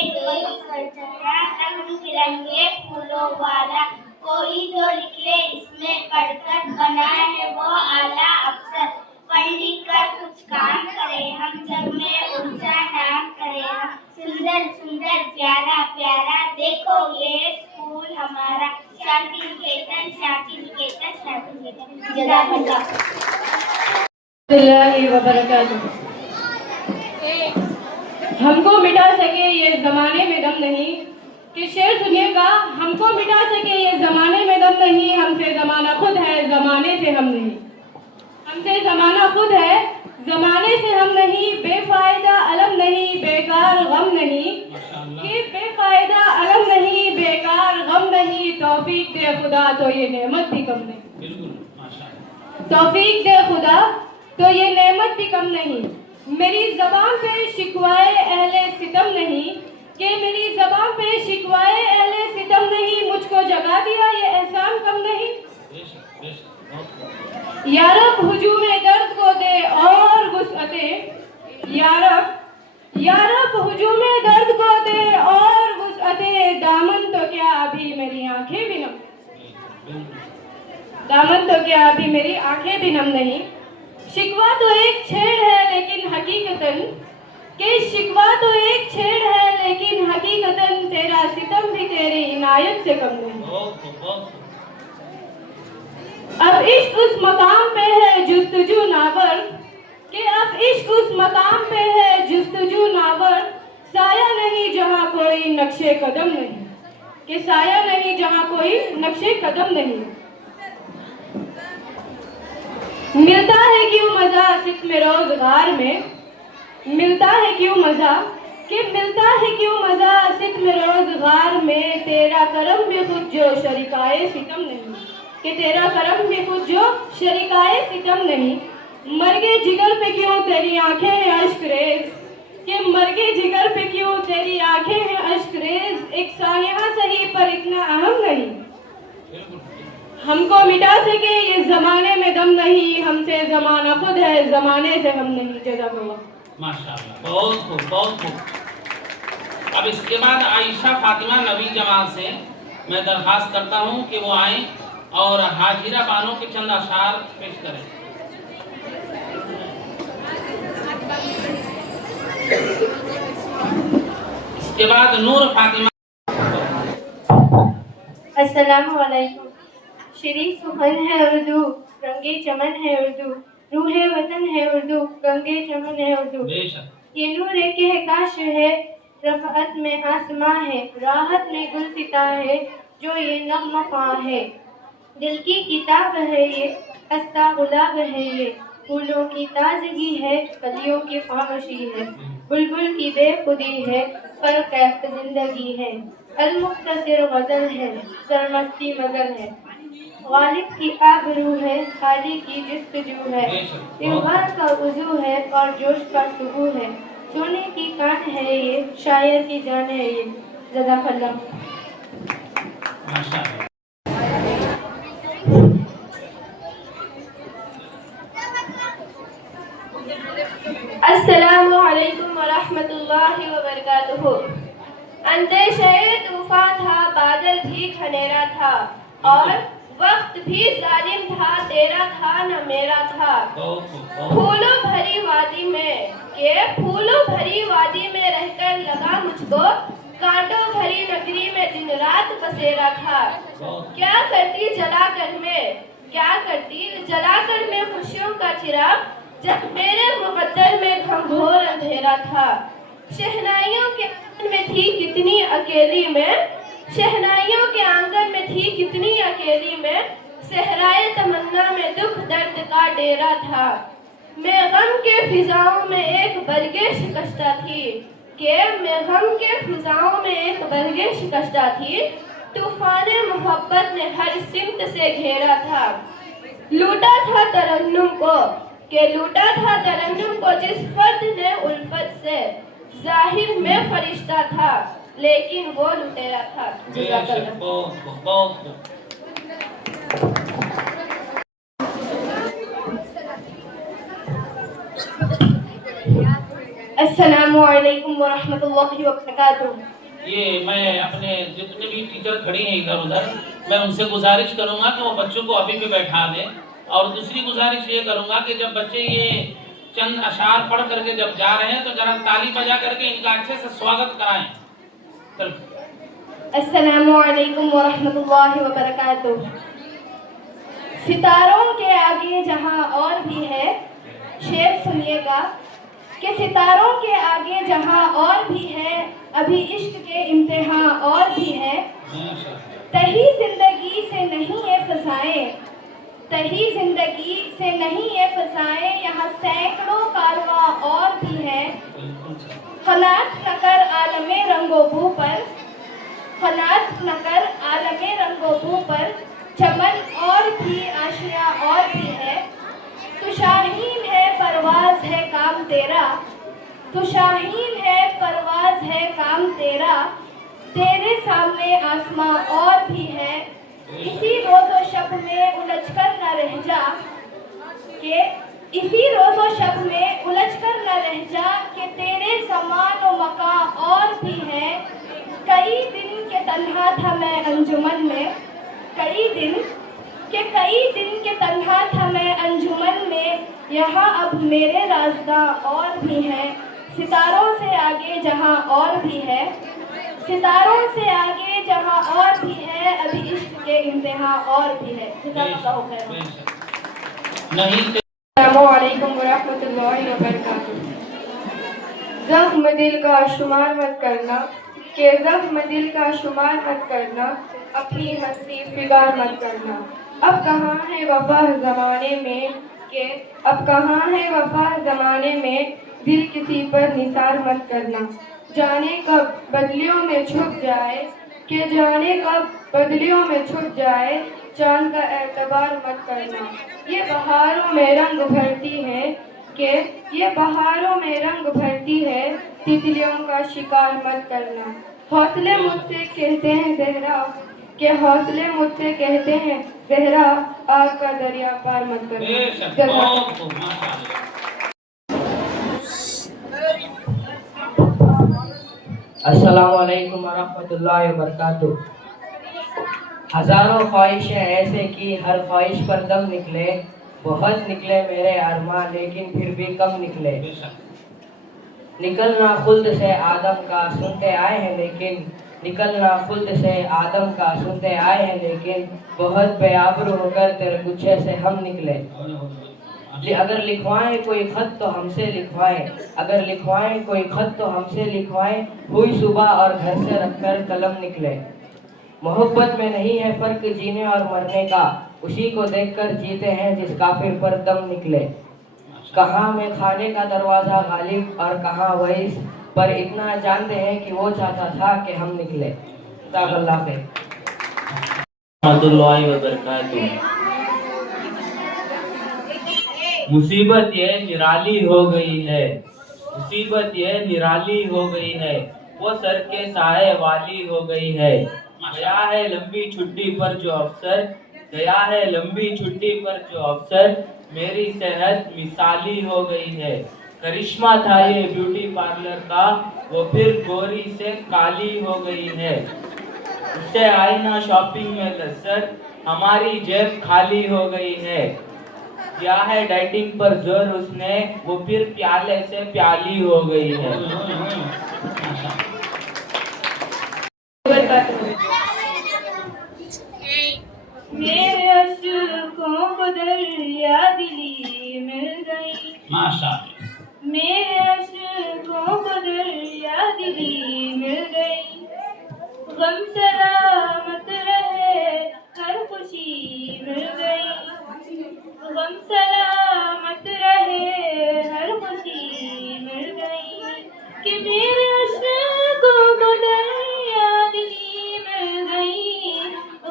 रंग बिरंगे फूलों वाला। कोई जो निकले इसमें पढ़कर बनाए है वो आला अफसर। पढ़ लिख कर कुछ काम करे हम, जब में ऊंचा नाम करे हम। सुंदर सुंदर प्यारा प्यारा देखो ये स्कूल हमारा। शांति निकेतन शांति निकेतन शांति निकेतन। जज़ाकल्लाह। हमको मिटा सके ये जमाने में दम नहीं, कि शेर सुनिएगा। हमको मिटा सके ये जमाने में दम नहीं, हमसे जमाना खुद है जमाने से हम नहीं। हमसे जमाना खुद है जमाने से हम नहीं। बेफायदा अलम नहीं बेकार गम नहीं, कि बेफायदा अलम नहीं बेकार गम नहीं। तौफीक दे खुदा तो ये नेमत भी कम नहीं। बिल्कुल माशाअल्लाह। तौफीक दे खुदा तो ये नेमत भी कम नहीं। मेरी जबान पे शिकवाए अहले सितम नहीं, कि मेरी जबान पे शिकवाए अहले सितम नहीं। मुझको जगा दिया ये एहसान कम नहीं। या रब हुजूमे दर्द को दे और वुसअते। या रब हुजूमे दर्द को दे और वुसअते। दामन तो क्या अभी मेरी आंखें भी नम, दामन तो क्या अभी मेरी आंखें भी नम नहीं। शिकवा तो एक छेड़ है लेकिन हकीकतन, कि शिकवा तो एक छेड़ है लेकिन हकीकतन तेरा सितम भी तेरी इनायत से कम नहीं। अब इश्क उस मकाम पे है जुस्तजू नाबर, कि अब عشق اس مقام پہ ہے جستجو ناور، سایہ نہیں جہاں کوئی نقش قدم نہیں، کہ سایہ نہیں جہاں کوئی نقش قدم نہیں۔ ملتا ہے کیوں مزہ ستم روزگار میں، ملتا ہے کیوں مزہ، کہ ملتا ہے کیوں مزہ ستم روزگار میں، تیرا کرم بھی خود جو شریکائے ستم نہیں، کہ تیرا کرم بھی خود جو شریکائے ستم نہیں۔ مرگے جگر پہ کیوں تیری آنکھیں ہیں اشک ریز، کہ مرگے جگر پہ کیوں تیری آنکھیں ہیں اشک ریز، ایک سانحہ سہی پر اتنا اہم نہیں، ہم کو مٹا سکے یہ زمانے میں دم نہیں، ہم سے زمانہ خود ہے زمانے سے ہم نہیں۔ جزاک اللہ۔ ماشاءاللہ، بہت خوب بہت خوب۔ اب اس کے بعد عائشہ فاطمہ نوی جماعت سے میں درخواست کرتا ہوں کہ وہ آئیں اور حاجرہ بانو کے چند اشعار پیش کریں۔ اس کے بعد نور فاطمہ۔ السلام علیکم۔ شیریں سخن ہے اردو، رنگے چمن ہے اردو، روح وطن ہے اردو، رنگے چمن ہے اردو۔ بے شک۔ یہ نور کہکش ہے، رفعت میں آسماں ہے، راحت میں گل ستا ہے، جو یہ نغمہ خواں ہے۔ دل کی کتاب ہے یہ، خستہ غلاب ہے یہ، پھولوں کی تازگی ہے، کلیوں کی خاموشی ہے، بلبل کی بے خودی ہے، پرکیف زندگی ہے، المختصر غزل ہے، سرمستی مزل ہے، غالب کی آبرو ہے، خالی کی جستجو ہے، تہوار کا وضو ہے اور جوش کا صبح ہے، سونے کی کان ہے یہ، شاعر کی جان ہے یہ۔ جزاک اللہ۔ ماشاءاللہ۔ السلام علیکم ورحمۃ اللہ وبرکاتہ۔ اندیشہ طوفان تھا، بادل بھی گھنیرا تھا، اور وقت بھی ظالم تھا، تیرا تھا نہ میرا تھا۔ پھولوں بھری وادی میں، کہ پھولوں بھری وادی میں رہ کر لگا مجھ کو، کانٹوں بھری نگری میں دن رات بسیرا تھا۔ کیا کرتی جلا کر میں، کیا کرتی جلا کر میں خوشیوں کا چراغ، جب میرے مقدر میں گھنگھور اندھیرا تھا۔ شہنائیوں کے آنگن میں تھی کتنی اکیلی میں، شہنائیوں کے آنگن میں تھی کتنی اکیلی میں، صحرائے تمنا میں دکھ درد کا ڈیرا تھا۔ میں غم کے فضاؤں میں ایک برگے شکستہ تھی، کہ میں غم کے فضاؤں میں ایک برگے شکستہ تھی، طوفان محبت نے ہر سمت سے گھیرا تھا۔ لوٹا تھا ترنم کو، کہ لوٹا تھا ترنم کو جس فرد نے الفت سے، ظاہر میں فرشتہ تھا لیکن وہ لٹیرا تھا۔ جزاک اللہ۔ بہت خوب بہت خوب۔ السلام علیکم ورحمۃ اللہ وبرکاتہ۔ یہ میں اپنے جتنے بھی ٹیچر کھڑی ہیں ادھر ادھر، میں ان سے گزارش کروں گا کہ وہ بچوں کو ابھی بھی بیٹھا دیں، اور دوسری گزارش یہ کروں گا کہ جب بچے یہ چند اشعار پڑھ کر کے جب جا رہے ہیں تو ذرا تالی بجا کر کے ان کا اچھے سے سواگت کرائیں۔ السلام علیکم ورحمۃ اللہ وبرکاتہ۔ ستاروں کے آگے جہاں اور بھی ہے، شعر سنیے گا کہ ستاروں کے آگے جہاں اور بھی ہے، ابھی عشق کے امتحان اور بھی ہے، تہی زندگی سے نہیں یہ فضائیں، تہی زندگی سے نہیں یہ فضائیں، یہاں سینکڑوں کارواں اور بھی ہے، قناعت نہ کر عالم رنگ و بو پر، قناعت نہ کر عالم رنگ و بو پر، چمن اور بھی آشیاں اور بھی ہے، تو شاہین ہے پرواز ہے کام تیرا، تو شاہین ہے پرواز ہے کام تیرا، تیرے سامنے آسماں اور بھی ہے، اسی روز و شب میں الجھ کر نہ رہ جا، کہ اسی روز و شب میں الجھ کر نہ رہ جا، کہ تیرے زمان و مکان اور بھی ہے، کئی دن کے تنہا تھا میں انجمن میں، کئی دن کے تنہا تھا میں انجمن میں، یہاں اب میرے رازداں اور بھی ہیں، ستاروں سے آگے جہاں اور بھی ہے، ستاروں سے آگے جہاں اور بھی ہے، ابھی عشق کے امتحان اور بھی ہے۔ جزاک اللہ خیر۔ نہیں السلام علیکم علیکم ورحمۃ اللہ وبرکاتہ۔ زخم دل کا شمار مت کرنا کہ زخم دل کا شمار مت کرنا، اپنی ہستی فگار مت کرنا۔ اب کہاں ہے وفا زمانے میں کہ اب کہاں ہے وفا زمانے میں، دل کسی پر نثار مت کرنا۔ جانے کب بدلیوں میں چھپ جائے کہ جانے کب بدلیوں میں چھپ جائے، چاند کا اعتبار مت کرنا۔ یہ بہاروں میں رنگ بھرتی ہے کہ یہ بہاروں میں رنگ بھرتی ہے، تتلیوں کا شکار مت کرنا۔ حوصلے مجھ سے کہتے ہیں زہرا کہ حوصلے مجھ سے کہتے ہیں زہرا، آگ کا دریا پار مت کرنا۔ السلام علیکم ورحمۃ اللہ وبرکاتہ۔ ہزاروں خواہشیں ایسے کی ہر خواہش پر دم نکلے، بہت نکلے میرے ارمان لیکن پھر بھی کم نکلے۔ نکلنا خلد سے آدم کا سنتے آئے ہیں لیکن نکلنا خلد سے آدم کا سنتے آئے ہیں لیکن بہت بے آبرو ہو کر تیرے گچھے سے ہم نکلے۔ اگر لکھوائیں کوئی خط تو ہم سے لکھوائیں، اگر لکھوائیں کوئی خط تو ہم سے لکھوائیں، ہوئی صبح اور گھر سے رکھ کر قلم نکلے۔ محبت میں نہیں ہے فرق جینے اور مرنے کا، اسی کو دیکھ کر جیتے ہیں جس کافر پر دم نکلے۔ کہاں میں کھانے کا دروازہ غالب اور کہاں ویس، پر اتنا جانتے ہیں کہ وہ چاہتا تھا کہ ہم نکلے۔ جزاک اللہ خیر۔ رحمۃ اللہ وبرکاتہ۔ مصیبت یہ نرالی ہو گئی ہے، مصیبت یہ نرالی ہو گئی ہے، وہ سر کے سائے والی ہو گئی ہے۔ گیا ہے لمبی چھٹی پر جو افسر، گیا ہے لمبی چھٹی پر جو افسر، میری صحت مثالی ہو گئی ہے۔ کرشمہ تھا یہ بیوٹی پارلر کا، وہ پھر گوری سے کالی ہو گئی ہے۔ اس سے آئی نا شاپنگ میں لذت، ہماری جیب خالی ہو گئی ہے۔ کیا ہے ڈائٹنگ پر زور اس نے، وہ پھر پیالے سے پیالی ہو گئی ہے۔ میرے اشکوں کو دریا دلی مل گئی، میرے اشکوں کو دریا دلی مل گئی۔ غم سلامت رہے ہر خوشی مل گئی، غم سلامت رہے ہر خوشی مل گئی، کہ میرے اشکوں کو دریا دلی مل گئی،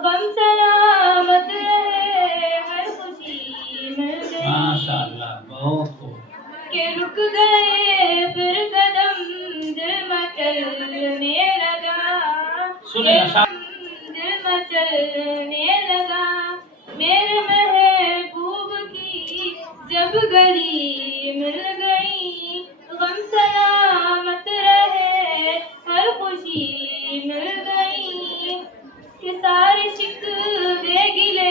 غم سلامت رہے ہر خوشی مل گئی۔ ماشاءاللہ، بہت خوب۔ کہ رک گئے پھر قدم دل مچلنے لگا، سنیں دل مچلنے لگا، میرے محبوب کی جب گلی مل گئی، غم سلامت رہے ہر خوشی مل گئی، کہ سارے شکوے گلے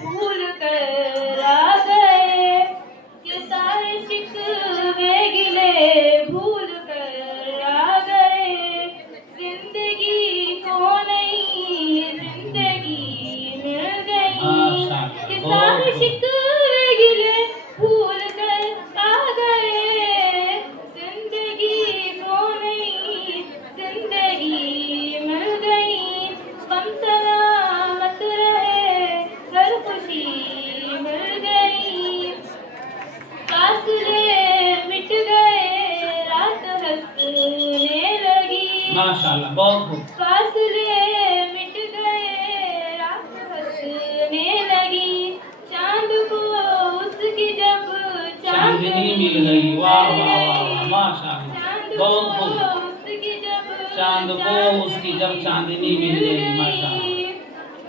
بھول کر آ گئے، کہ سارے شکوے گلے بھول کر آ گئے، زندگی کو نئی زندگی مل گئی، کہ سارے شکوے گلے بھول کر آ گئے، زندگی کو نئی زندگی مل گئی، غم سلامت رہے ہر خوشی مل گئی، فاصلے مٹ گئے رات ہنسنے لگی، ماشاءاللہ، بہت خوب۔ فاصلے مٹ گئے رات ہنسنے لگی، چاند کو اس کی جب چاندنی مل گئی، واہ واہ واہ، ماشاءاللہ، چاند بہت کو خوب۔ اس کی جب چاند کو اس کی جب چاندنی مل گئی، ماشاءاللہ۔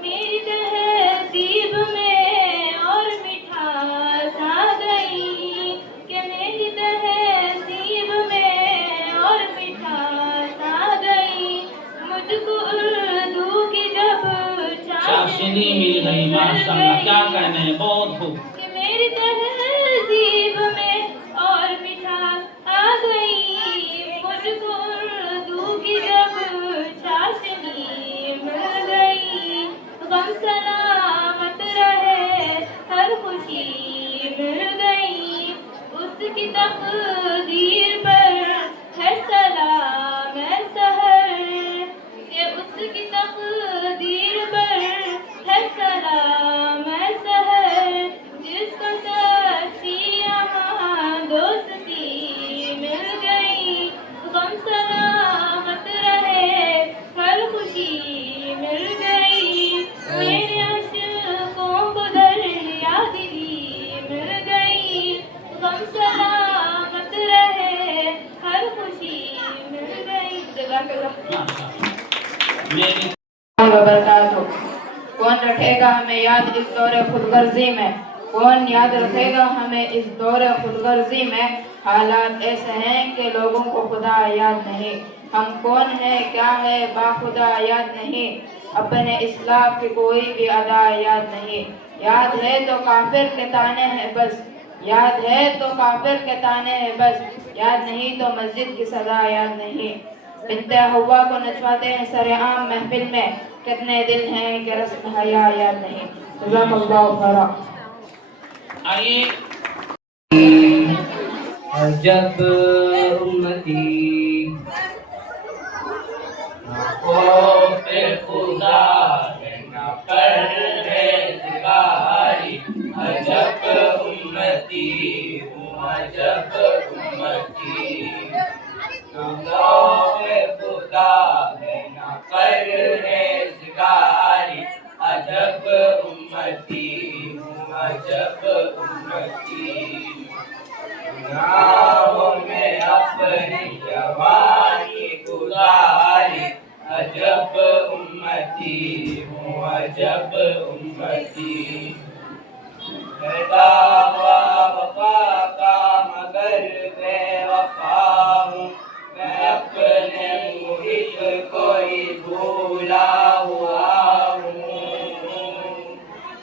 میری تہذیب میں اور مٹھاس آ گئی، کہ میری تہذیب میں اور مٹھاس آ گئی، مجھ کو اردو کی جب چاشنی مل گئی، ماشاءاللہ، کیا کہنے ہیں، بہت خوب۔ کہ میری تہذیب میں اور مٹھاس آ گئی، مجھ کو اردو کی جب چاشنی مل گئی، غم سلامت رہے ہر خوشی مل گئی، یاد اس دور خود غرضی میں؟ کون یاد رکھے گا ہمیں اس دور خود غرضی میں؟ حالات ایسے ہیں کہ لوگوں کو خدا یاد نہیں، ہم کون ہیں کیا ہے با خدا یاد نہیں، اپنے اسلاف کی کوئی بھی ادا یاد نہیں، یاد ہے تو کافر کے تانے ہیں بس، یاد ہے تو کافر کے تانے ہیں بس، یاد نہیں تو مسجد کی صدا یاد نہیں، بنت ہوا کو نچواتے ہیں سر عام محفل میں، کتنے دل ہیں کہ رسم حیا یاد نہیں۔ جزاک اللہ خیرا۔ آئیے عجب امتی نہ خوف خدا ہے نہ پرہیزگاری، عجب امتی ہوں عجب امتی، نہ خوف خدا ہے نہ پرہیزگاری، عجب امتی ہوں عجب امتی، گناہوں میں اپنی جوانی گزاری، عجب امتی ہوں عجب امتی، ہے دعویٰ وفا کا مگر بے وفا ہوں، میں اپنے محب کو ہی بھولا ہوا ہوں،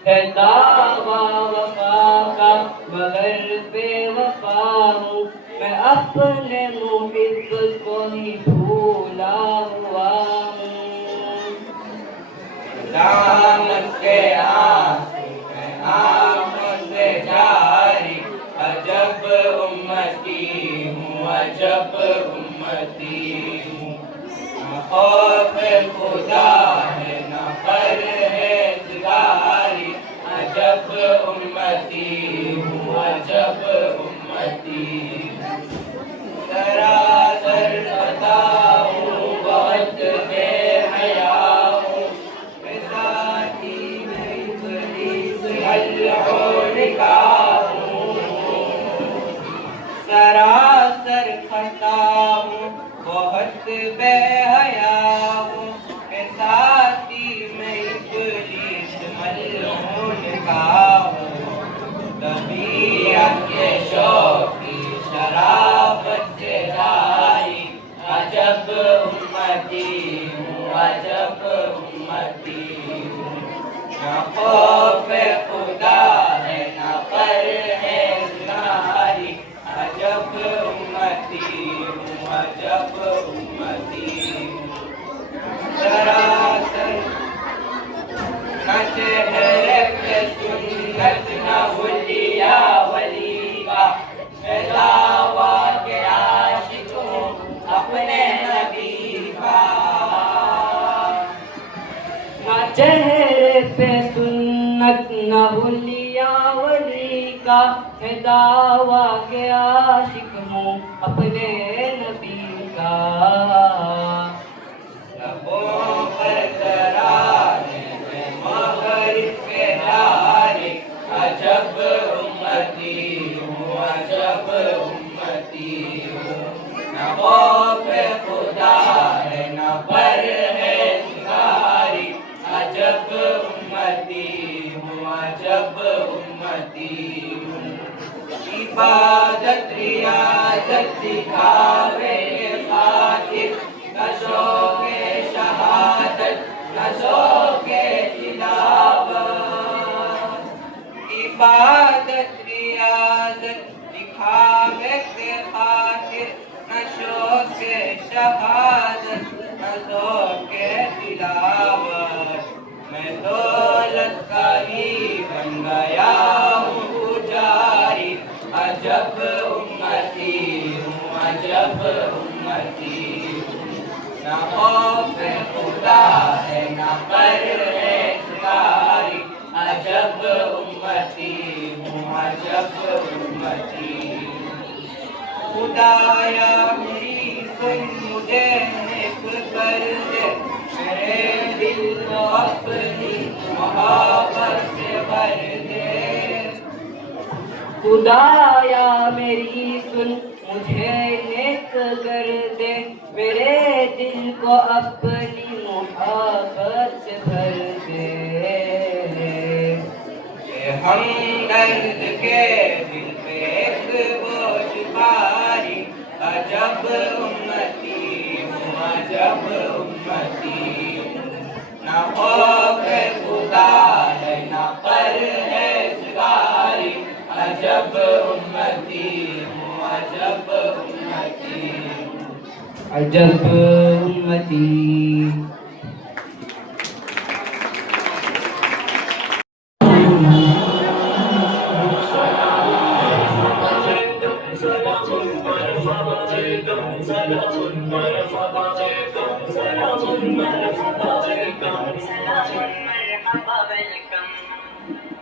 ہے دعویٰ وفا کا مگر بے وفا ہوں، میں اپنے محب کو ہی بھولا ہوا ہوں، دامت کے آنسو میں آنکھوں سے جاری، عجب امتی ہوں عجب امتی ہوں، نہ خوف خدا ہے نہ پرہیزگاری، عجب امتی ہوں عجب امتی، سراسر خطا ہوں بہت بے حیا ہوں، میں ذاتی میں ابلیس ملعون کا ہوں، سراسر خطا ہوں بہت بے حیا ہوں، میں ذاتی میں ابلیس ملعون کا ہوں، طبیعت کے شوقی شرافت سے جاری، عجب امتی ہوں عجب امتی ہوں، نہ خوف خدا ہے نہ پرہیزگاری، عجب امتی ہوں عجب امتی ہوں، سراسر نہ چہرے پہ سنت نہ حلیہ ولی کا، میں دعویٰ کے عاشق ہوں اپنے نبی کا، نہ چہرے پہ سنت نہ حلیہ ولی کا، میں دعویٰ کے عاشق ہوں اپنے نبی کا، لبوں پر ترانے میں مغرب کے جاری، عجب امتی ہوں عجب امتی ہوں، نہ خوف خدا ہے نہ پرہیزگاری، عجب امتی ہوں عجب امتی ہوں، عبادت ریاضت دکھاوے کے خاطر، نہ شوق شہادت نہ شوق تلاوت، عبادت ریاضت دکھاوے کے خاطر، نہ شوق شہادت نہ شوق تلاوت، میں دولت کا ہی بن گیا ہوں پجاری، عجب امتی ہوں عجب امتی ہوں، نہ خوف خدا ہے نہ پرہیزگاری، عجب امتی ہوں عجب امتی ہوں، خدایا میری سن مجھے ایک کر دے، میرے دل کو اپنی محبت سے بھر دے، خدایا میری سن مجھے نیک کر دے، میرے دل کو اپنی محبت سے بھر دے، ہم درد کے دل پہ ایک بوجھ باری، عجب امتی ہوں عجب امتی ہوں، نہ خوف خدا ہے نہ پرہیزگاری، عجب امتی ہوں عجب امتی ہوں، عجب امتی۔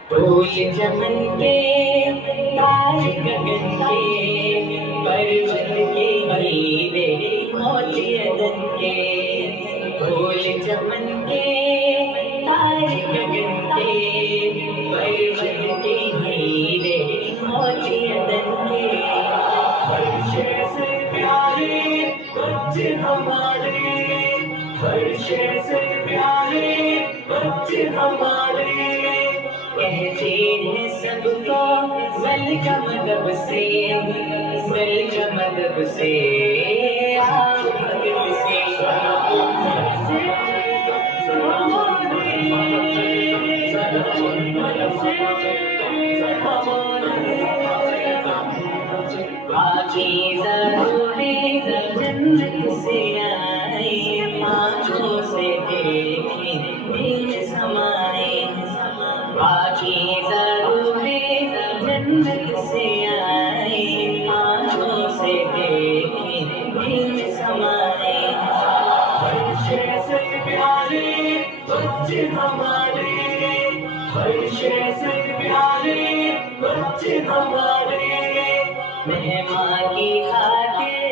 پھول چمن کے تاج گگن کے پرچم کے ہیرے موتی عدن کے، پھول چمن کے تاج گگن کے پرچم کے ہیرے موتی عدن کے، فرش سے پیارے بچے ہمارے، فرش سے پیارے بچے ہمارے، کہتے ہیں سب کو زل کا مدب سے، زل کا مدب سے، آپ بھگت سے، پاکیزہ روحیں جنت سے آئے، آنکھوں سے دیکھیں دل میں سمائے، پاکیزہ روحیں جنت سے آئے، آنکھوں سے دیکھیں دل میں سمائے، فرش سے پیارے بچے ہمارے، فرش سے پیارے بچے ہمارے، مہمان کی خاطر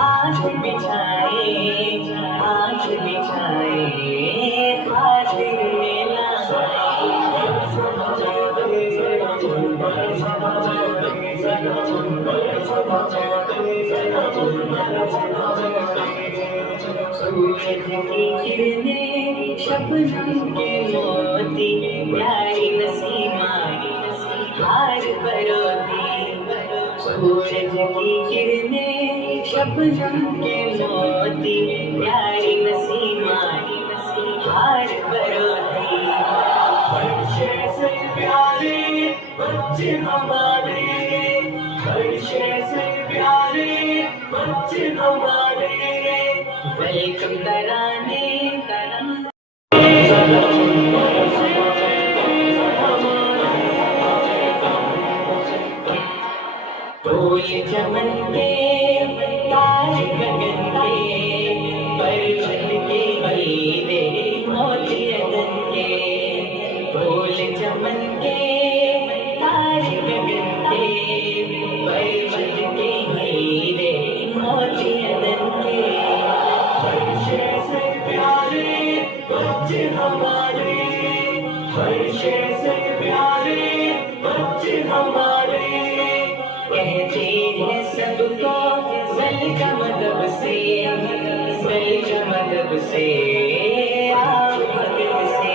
آج بچھائے، آج بچھائے، خاطر میلا سورج کی کرنیں شبنم کے موتی، پیاری نسیمہ ہار پروتی، سورج کی کرنیں شبنم کے موتی، پیاری نسیمہ ہار پروتی، فرش سے پیارے بچے ہمارے، فرش سے پیارے بچے ہمارے، ویلکم ترانے پھول چمن کے تاج گگن کے پرچم کے ہیرے موتی عدن کے، پھول چمن کے تاج گگن کے پرچم کے ہیرے موتی عدن کے، فرش سے پیارے بچے ہمارے، فرش سے پیارے بچے ہمارے، کہتے ہیں سب کو زل کا مدب سے، زل کا مدب سے، آپ بھگت سے،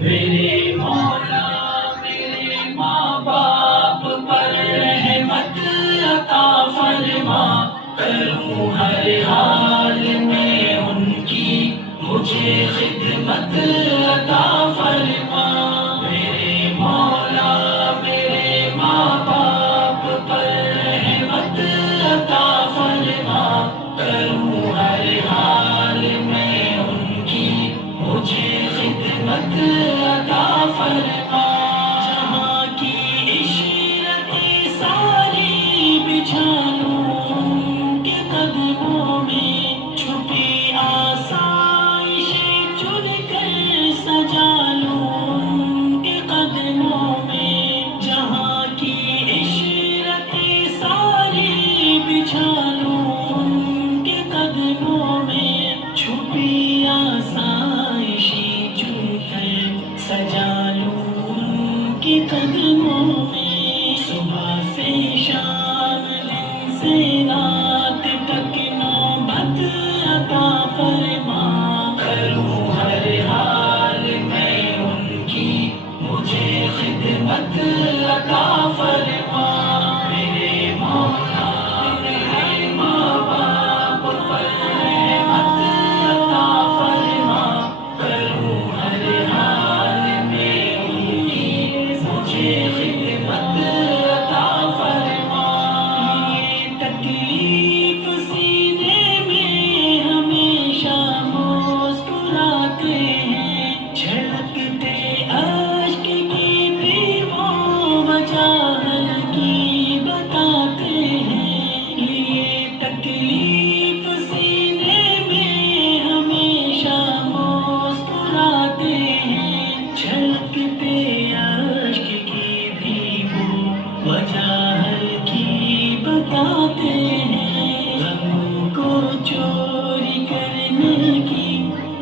میرے مولا میرے ماں باپ پر رحمت عطا فرما، کروں ہر حال میں ان کی مجھے خدمت عطا فرما، میرے مولا میرے ماں باپ پر رحمت عطا فرما، کروں ہر حال میں ان کی مجھے خدمت عطا فرما۔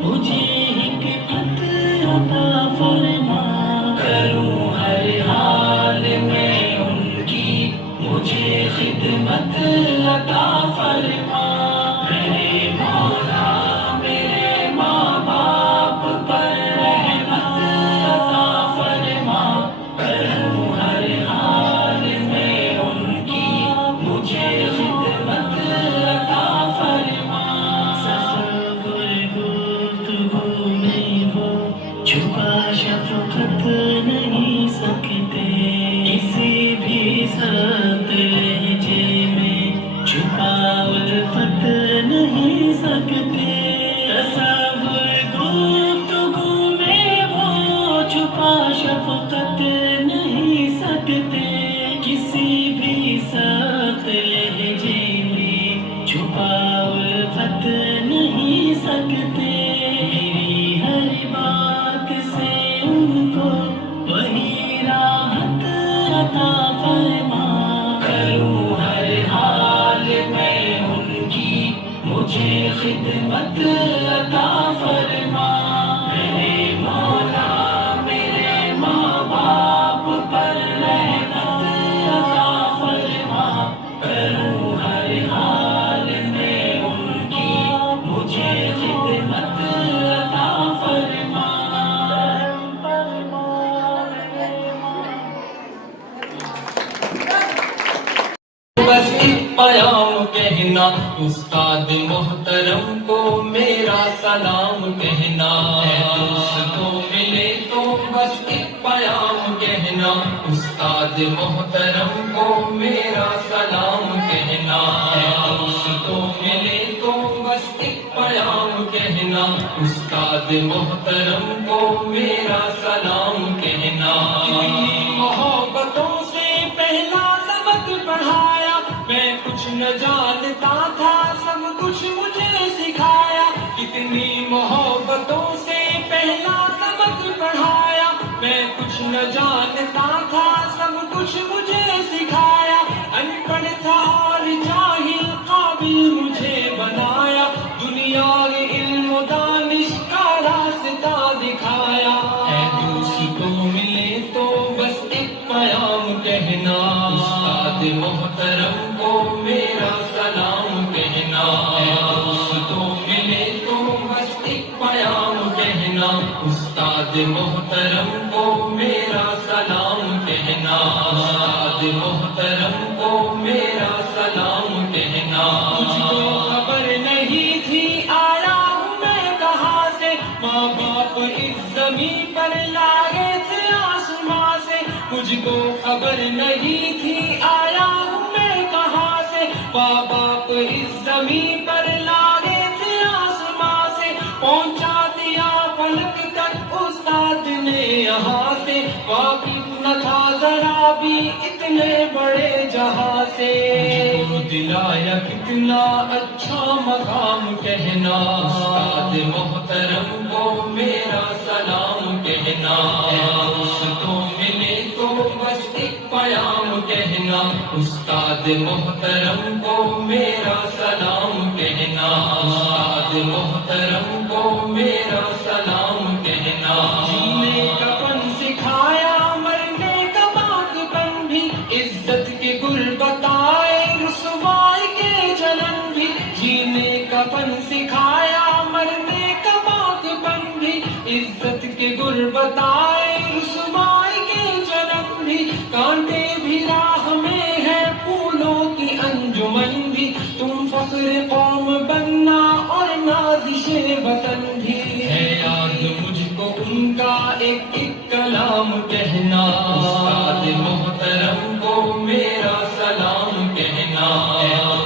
मुझे हिकमत अता फरमा, करूं हर हाल में उनकी, मुझे खिदमत अता फरमा। मेरे मौला मेरे माँ बाप पर रहमत अता फरमा, करूं हर हाल में उनकी, मुझे खिदमत अता फरमा। सफर गुफ्तगू में वो छुपा शफ़क़त नहीं सकते, किसी भी सख्त लहजे में छुपा उल्फत नहीं सकते। तसव्वुर गुफ्तगू में वो छुपा शफ़क़त नहीं सकते, किसी भी सख्त लहजे में छुपा उल्फत नहीं सकते। मेरी हर बात से उनको वही राहत अता फरमा, करूं हर हाल में उनकी, मुझे खिदमत अता फरमा। मेरे मौला मेरे माँ बाप पर रहमत अता फरमा, करूं हर हाल में उनकी, मुझे खिदमत अता फरमा। बस एक प्याम कहना, उस्ताद मोहतरम को मेरा सलाम कहना। दोस्तों मिले तो बस एक प्याम कहना, उस्ताद मोहतरम को मेरा सलाम कहना। दोस्तों मिले तो बस एक प्याम कहना, उस्ताद मोहतरम को मेरा सलाम कहना। मोहब्बतों से पहला सबक पढ़ाया, मैं कुछ न जानता था सब कुछ मुझे सिखाया। कितनी मोहब्बतों से पहला सबक पढ़ाया, मैं कुछ न जानता था सब कुछ मुझे सिखाया। अनपढ़ था और जाहिल काबिल मुझे बनाया, दुनिया के इल्म दानिश का रास्ता दिखाया। है दोस्तों मिले तो बस एक प्याम कहना, उस्ताद मोहतरम को मेरा सलाम कहना। दोस्तों मिले तो बस एक प्याम कहना, उस्ताद मोहतरम को मेरा सलाम कहना। उस्ताद मोहतरम को मेरा सलाम कहना। मुझको खबर नहीं थी आया हूँ मैं कहाँ से, माँ बाप इस ज़मीन पर लाए थे आसमां से। मुझको खबर नहीं थी आया हूँ मैं कहाँ से, माँ बाप इस ज़मीन पर लाए थे आसमां से। पहुँचा दिया फलक तक उस्ताद ने यहाँ से, वाकिफ न था जरा भी इतने बड़े जहाँ से। मुझको दिलाया कितना अच्छा मकाम कहना, उस्ताद मोहतरम को मेरा सलाम कहना। दोस्तों मिले तो बस एक प्याम कहना, उस्ताद मोहतरम को मेरा सलाम कहना। उस्ताद मोहतरम को मेरा सलाम कहना। जीने का फन सिखाया, मरने का बाकपन भी, इज्जत के गुल बताए रुसवाई के जलन भी। जीने का फन सिखाया, मरने का बाकपन भी, इज्जत के गुल बताए रुसवाई के जलन भी। कांटे भी राह में है फूलों की अंजुमन भी, तुम फख्र कौम बनना और नादिशे वतन भी। है याद मुझको उनका एक एक कलाम कहना, उस्ताद मोहतरम को मेरा सलाम कहना।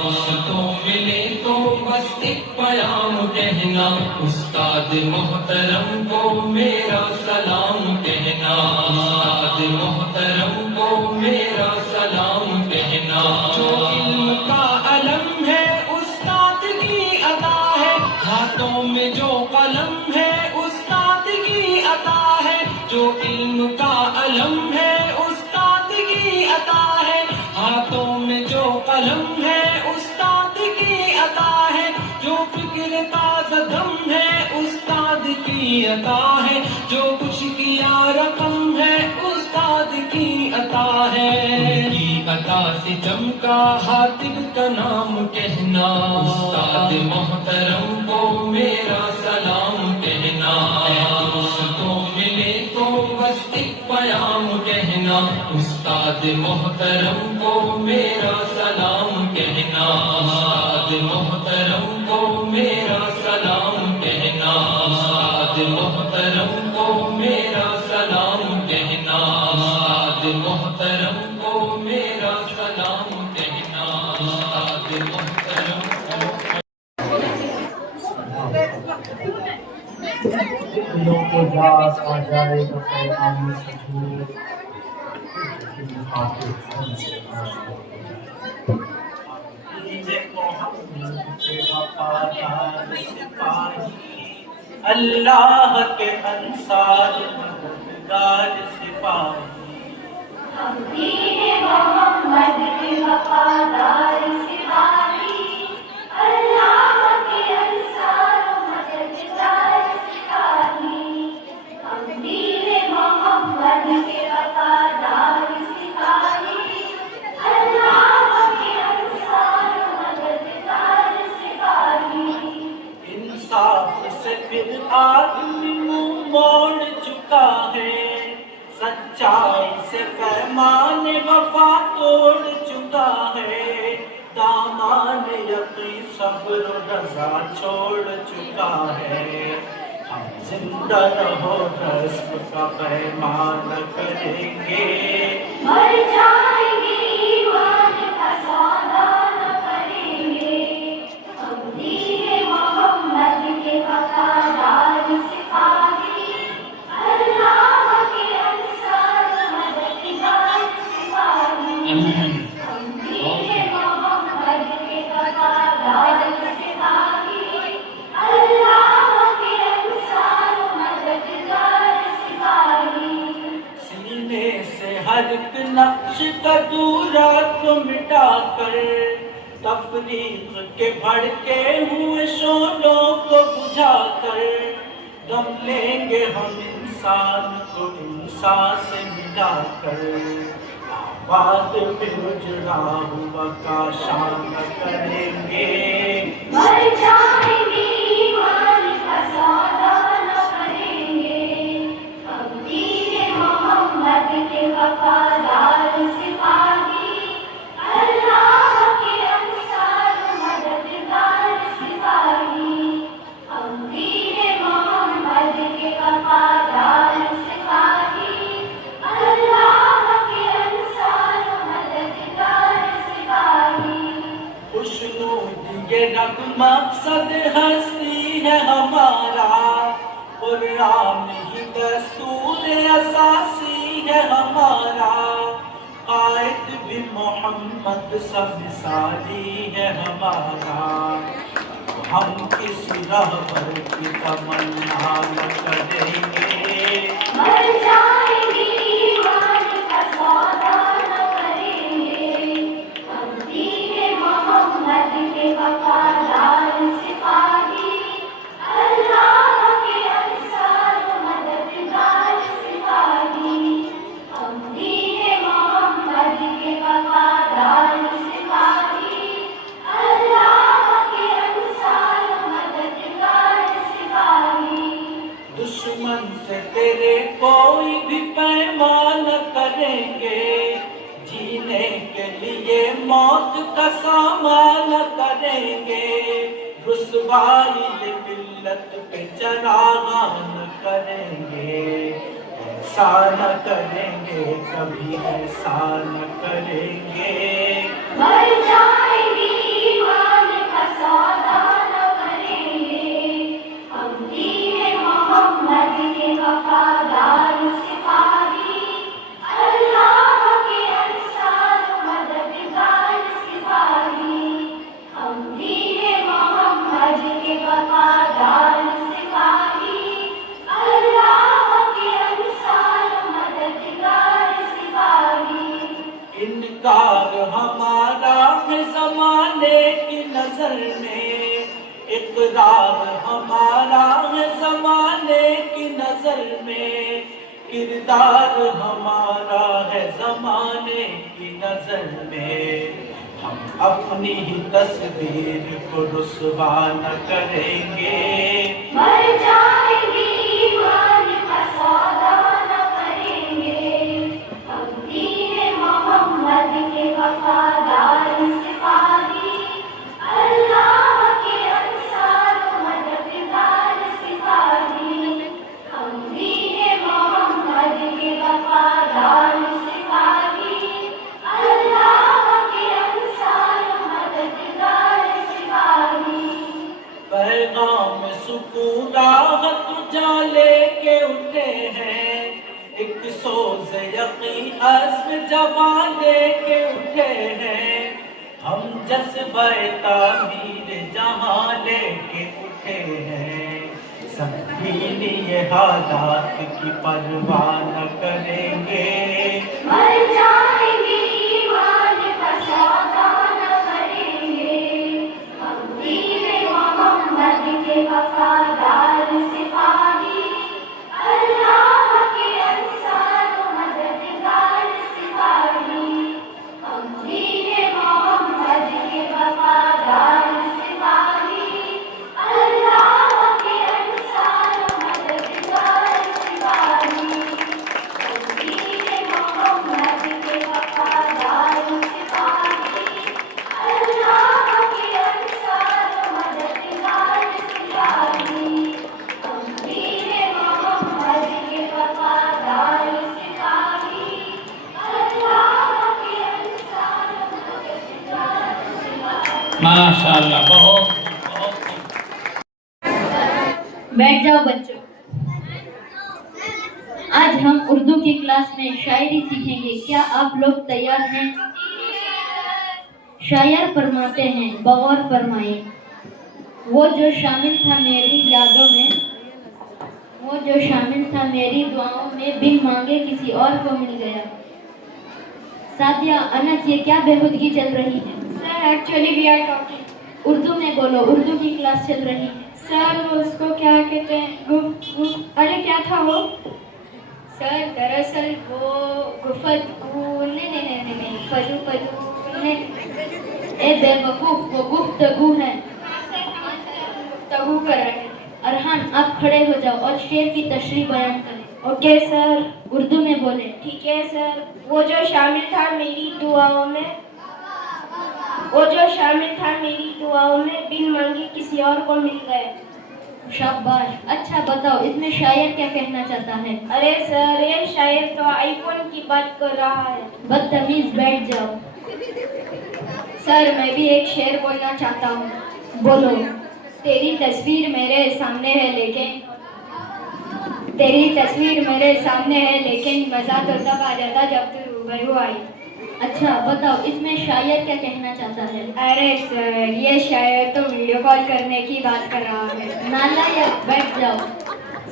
दोस्तों मिले तो बस एक प्याम कहना, उस्ताद मोहतरम को मेरा सलाम कहना। उस्ताद मोहतरम को मेरा सलाम कहना। जो इल्म का अलम है उस्ताद की अता है, हाथों में जो कलम है उस्ताद की अता है। जो इल्म का अलम है उस्ताद की अता है, हाथों में जो कलम है उस्ताद की अता है। जो फिक्र का सदम है उस्ताद عطا ہے، جو کچھ کیا رقم ہے استاد کی عطا ہے، ان کی عطا سے چمکا حاتب کا نام کہنا، استاد محترم کو میرا سلام کہنا، اس کو ملے تو بس ایک پیام کہنا، استاد محترم کو میرا سلام کہنا، استاد محترم کو میرا سلام کہنا، استاد محترم کو میرا سلام کہنا، استاد محترم کو میرا سلام کہنا، استاد محترم کو دلوں کو یاد آ جائے تو پیغام سجود اللہ کے انصار مددگار سپاہی، دین محمد کے وفادار سپاہی، اللہ کے انصار مددگار سپاہی، ہم دین محمد کے وفادار سپاہی، اللہ کے انصار مددگار سپاہی۔ انصاف سے پھر آدمی منہ موڑ چکا ہے، سچائی سے پیمان وفا توڑ چکا ہے، دامان یقین صبر و رضا چھوڑ چکا ہے، ہم زندہ رہو رزق کا پیمان کریں گے، مر جائیں گے ایمان کا سودا نہ کریں گے، ہم دین محمد کے وفادار سپاہی، اللہ کے انصار مددگار سپاہی، ہم دین محمد کے وفادار سپاہی، اللہ کے انصار مددگار سپاہی۔ سینے سے ہر ایک نقش کا دورہ کو مٹا کر، تفریق کے بھڑکے ہوئے شعلوں کو بجھا کر، دم لیں گے ہم انسان کو انسان سے ملا کر، آباد پہ اجڑا ہوا کا شان کریں گے، مر جائیں گے ایمان کا سودا نہ کریں گے، ہم دین محمد کے وفادار سپاہی، اللہ کے انصار مددگار سپاہی، ہم دین محمد کے وفادار سپاہی، اللہ کے انصار مددگار سپاہی۔ خوشنود یہ رب مقصد ہستی ہے ہمارا، قرآن ہی دستور اساسی ہے ہمارا، قائد بھی محمد سب مثالی ہے ہمارا، ہم کسی رہبر کی تمنا نہ کریں گے، مر جائیں گے ایمان کا سودا نہ کریں گے، ہم دین محمد کے وفادار سپاہی، اللہ کے انصار مددگار سپاہی، ہم دین محمد کے وفادار سپاہی، اللہ کے انصار مددگار سپاہی۔ دشمن سے تیرے کوئی بھی پیمان نہ کریں گے، جینے کے لیے موت کا سامان نہ کریں گے، رسوائی ملت پہ چراغاں نہ کریں گے، ایسا نہ کریں گے کبھی ایسا نہ کریں گے، مر جائیں گے ایمان کا سودا نہ کریں گے، ہم دین محمد کے وفادار سپاہی، اللہ کے انصار مددگار سپاہی، ہم دین محمد کے وفادار سپاہی، اللہ کے انصار مددگار سپاہی۔ انکار ہمارا ہے زمانے کی نظر میں، اقرار ہمارا ہے زمانے کی में, किरदार हमारा है ज़माने की नज़र में। हम अपनी ही तस्वीर को रुस्वा न करेंगे। मर जाएंगे ईमान का सौदा न करेंगे, हम दीन मोहम्मद के वफादार सिपाही, अल्लाह के अंसार मददगार सिपाही। हम दीन मोहम्मद के वफादार सिपाही, अल्लाह के अंसार मददगार सिपाही। पैगाम सुकून राहत जा लेके उठे हैं, एक सोज़ यकीन अज़्म जवां लेके उठे हैं। हम जज्बा तामीर जहां लेके उठे हैं, सब दीनी हालात की परवाह न करेंगे। मर जाएंगे ईमान का सौदा न करेंगे, हम दीन मोहम्मद के वफादार सिपाही, अल्लाह के अंसार मददगार सिपाही। हम दीन मोहम्मद के वफादार सिपाही, अल्लाह के अंसार मददगार सिपाही। हम दीन मोहम्मद के वफादार सिपाही, अल्लाह के अंसार मददगार सिपाही। हम दीन मोहम्मद के वफादार सिपाही, अल्लाह के अंसार मददगार सिपाही। माशाअल्लाह, बहुत बहुत बैठ जाओ बच्चों। आज हम उर्दू की क्लास में शायरी सीखेंगे। क्या आप लोग तैयार हैं? शायर फरमाते हैं, बगौर फरमाए। वो जो शामिल था मेरी यादों में, वो जो शामिल था मेरी दुआओं में, बिन मांगे किसी और को मिल गया। सादिया, अनस, ये क्या बेहूदगी चल रही है? Sir, actually we are talking. Urdu में बोलो, उर्दू की क्लास चल रही है। सर, वो उसको क्या कहते हैं? अरे क्या था वो? सर, दरअसल वो नहीं, फदू ए बेवकूफ, वो गुफ्तगू है। गुफ्तगू कर रहे हैं। अरहान, आप खड़े हो जाओ और शेर की तशरीह बयान करें। Okay sir. उर्दू में बोले। ठीक है सर। वो जो शामिल था मेरी दुआओं में, वो जो शामिल था मेरी दुआओं में, बिन मांगे किसी और को मिल गए। शाबाश। अच्छा बताओ, इसमें शायर क्या कहना चाहता है? अरे सर, ये शायर तो आईफोन की बात कर रहा है। बदतमीज, बैठ जाओ। सर, मैं भी एक शेर बोलना चाहता हूँ। बोलो। तेरी तस्वीर मेरे सामने है लेकिन, तेरी तस्वीर मेरे सामने है लेकिन मज़ा तो तब आ जाता जब तू रूबरू आई। अच्छा बताओ, इसमें शायर क्या कहना चाहता है? अरे सर, ये शायर तो वीडियो कॉल करने की बात कर रहा है। नालायक, बैठ जाओ।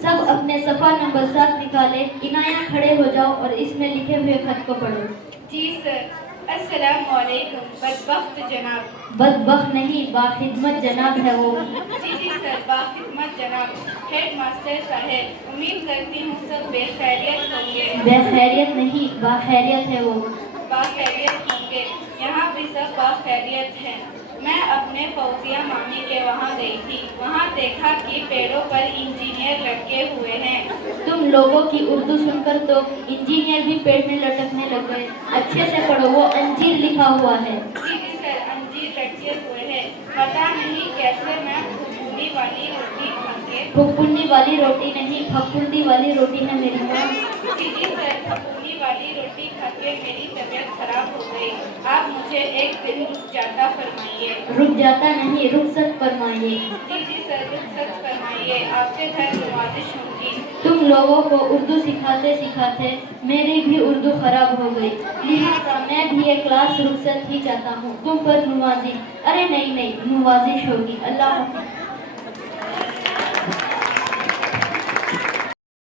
सब अपने सफ़ा नंबर 7 निकाले। इनाया, खड़े हो जाओ और इसमें लिखे हुए खत को पढ़ो। जी सर। अस्सलाम वालेकुम बदबख्त जनाब। बदबख्त नहीं, बाखिदमत जनाब है वो। जी सर, बाखिदमत जनाब। हेड मास्टर साहब, उम्मीद करती हूँ सब बेखैरियत होंगे। बेखैरियत नहीं, बाखैरियत है वो। बाखैरियत होंगे, यहाँ भी सब बाखैरियत हैं। मैं अपने फौजिया मामी के वहाँ गई थी। वहाँ देखा कि पेड़ों पर इंजीनियर लटके हुए हैं। तुम लोगों की उर्दू सुनकर तो इंजीनियर भी पेड़ में लटकने लग गए। अच्छे से पढ़ो, वो अंजीर लिखा हुआ है। जी सर, अंजीर लटके हुए हैं। पता नहीं कैसे मैं फुफुंदी वाली रोटी खाके। फुफुंदी वाली रोटी नहीं, फफुंदी वाली रोटी है मेरी माँ। जी सर, फुफुंदी वाली रोटी खाके मेरी तबीयत खराब हो गई। आप मुझे एक दिन रुक जाता फरमाइए। रुक जाता नहीं, रुखसत फरमाइए। जी सर, रुखसत फरमाइए। आपके घर नवाजिश होंगी। तुम लोगों को उर्दू सिखाते सिखाते मेरी भी उर्दू खराब हो गई, लिहाजा मैं भी ये क्लास रुखसत ही चाहता हूँ। तुम पर नवाजी, अरे नहीं, नवाजिश होगी। अल्लाह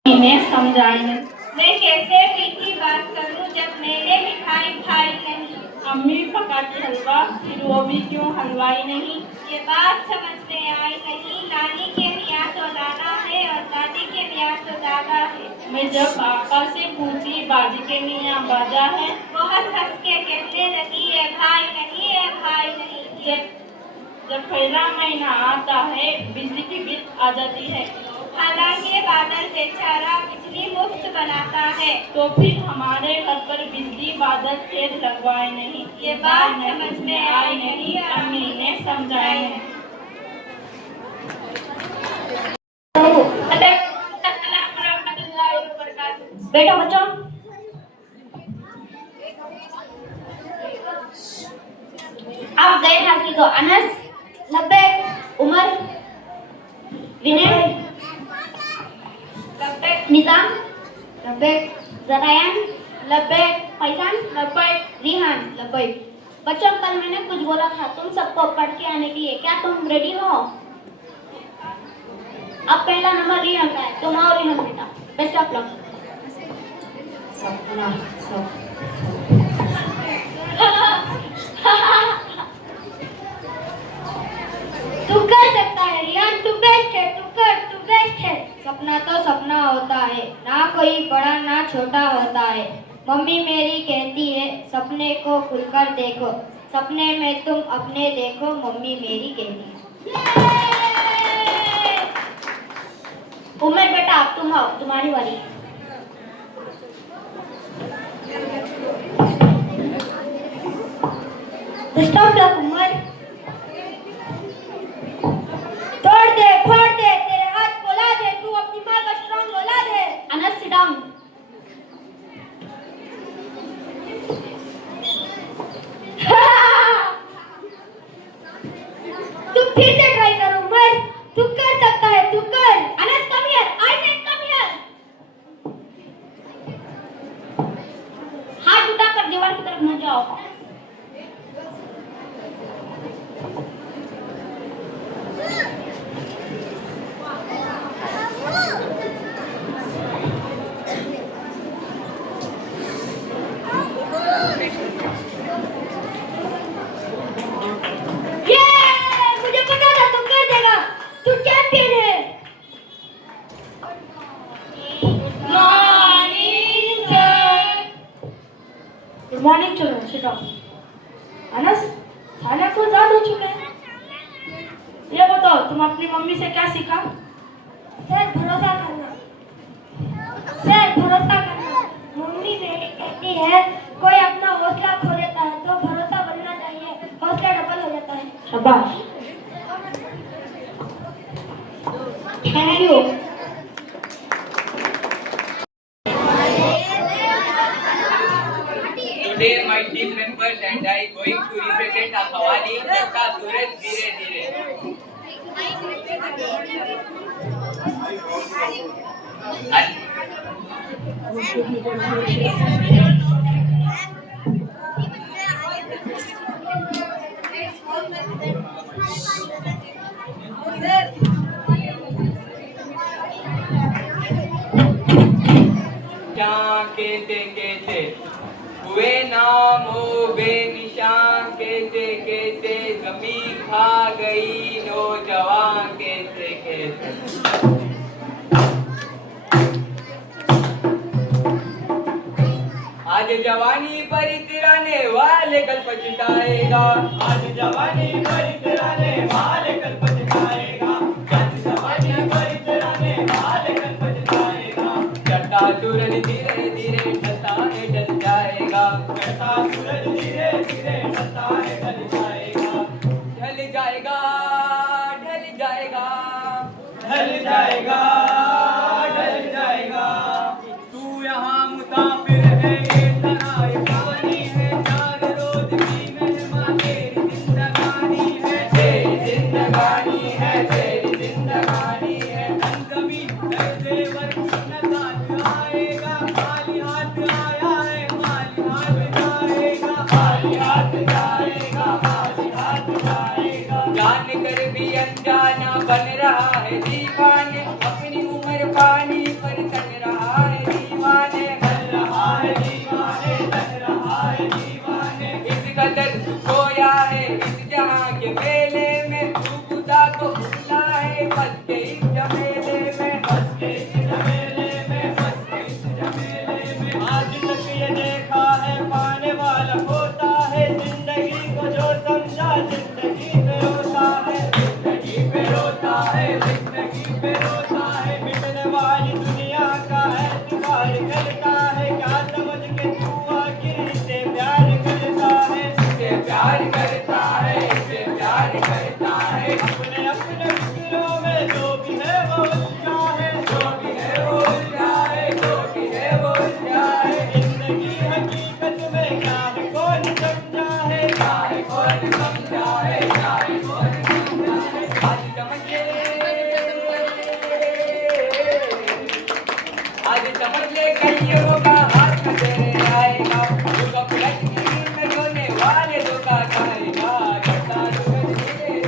इन्हें समझाइए। मैं कैसे मीठी बात करूं जब मैंने मिठाई खाई नहीं। अम्मी पकाती हलवा, फिर वो भी क्यों हलवाई नहीं। ये बात समझ में आई नहीं। नानी के यहाँ तो नाना है और दादी के यहाँ तो दादा है। मैं जब आका से पूछी बाजी के मियाँ बाजा है, बहुत हंस के कहने लगी है भाई नहीं है भाई नहीं है। जब पहला महीना आता है बिजली की बिल आ जाती है, हालांकि बादल बेचारा बिजली मुफ्त बनाता है, तो फिर हमारे घर पर बिजली बादल तेज लगवाए नहीं। ये बात समझ में आई नहीं, अम्मी ने समझाए नहीं। बेटा बच्चों, आप गए हासिल को अनस, लब्बैक, उमर, विनय, लब्बैक, निजाम, लब्बैक, ज़रायान, लब्बैक, फैजान, लब्बैक, रिहान, लब्बैक। बच्चों, कल मैंने कुछ बोला था तुम सबको पढ़ के आने के लिए, क्या तुम रेडी हो? अब पहला नंबर रिहान का है, तुम आओ रिहान बेटा, बेस्ट ऑफ लक। सपना सब तू कर सकता है रिहान, तू बेस्ट है, तू कर, तू बेस्ट है। सपना तो सपना होता है, ना कोई बड़ा ना छोटा होता है। मम्मी मेरी कहती है सपने को खुलकर देखो, सपने में तुम अपने देखो, मम्मी मेरी कहती है। उमर बेटा, अब तुम आओ, तुम्हारी बारी। Best of luck Umar. तोड़ दे, फोड़ दे, तेरे हाथ खोला दे, तू अपनी माँ का स्ट्रॉन्ग औलाद है। Anas sit down. तू फिर से ट्राई कर उमर, तू कर सकता है, तू कर। Anas come here, I said come here. हाथ उठाकर दीवार की तरफ न जाओ। मुझे पता था तू कर देगा, तू चैंपियन है। Good morning children, sit down. Anas, खाना को ज़्यादा हो चुका है। ये बताओ तुम अपनी मम्मी से क्या सीखा? सर भरोसा करना, सर भरोसा करना। मम्मी मेरी कहती है कोई अपना हौसला खो देता है तो भरोसा बनना चाहिए, हौसला डबल हो जाता है। शाबाश, thank you. Today my team members and I going to represent our Qawwali Jagta Suraj Dheere Dheere. कहते कहते हुए नामो बेनिशान, कहते कहते जमीन खा गई नौजवान, कहते कहते। आज जवानी पर इतराने वाले कल पछताएगा, आज जवानी पर इतराने वाले कल पछताएगा, आज जवानी पर इतराने वाले कल पछताएगा। चढ़ता सूरज धीरे धीरे ढलता है ढल जाएगा, चढ़ता सूरज धीरे धीरे ढलता है ढल जाएगा, ढल जाएगा ढल जाएगा ढल जाएगा ढल जाएगा। तू यहाँ मुसाफिर है, ये तराई पानी है, चार रोज की मेहमान तेरी जिंदगानी है, तेरी जिंदगानी है, तेरी जिंदगानी है। जमीन ऐसे वर्क आएगा, खाली हाथ आया है, खाली हाथ जाएगा, खाली हाथ जाएगा, खाली हाथ जाएगा। जान कर भी अनजाना बन रहा है दीवाने, अपने रोता है, मिटने वाली दुनिया का एतबार करता है, क्या समझ के तू आखिर इसे प्यार करता है, इसे प्यार करता है, इसे प्यार करता है। अपने अपने फिक्रों में जो भी है वो उलझा है, जो भी है वो उलझा है, जो भी है वो उलझा है। जिंदगी हकीकत में क्या है कौन समझा है, क्या है कौन समझा है, क्या है कौन समझा है। आज समझ ले, आज समझ ले कईयों का हाथ न तेरे आएगा, जो कपलट की नींद में रोने वाले धोखा खाएगा। करता सूरज धीरे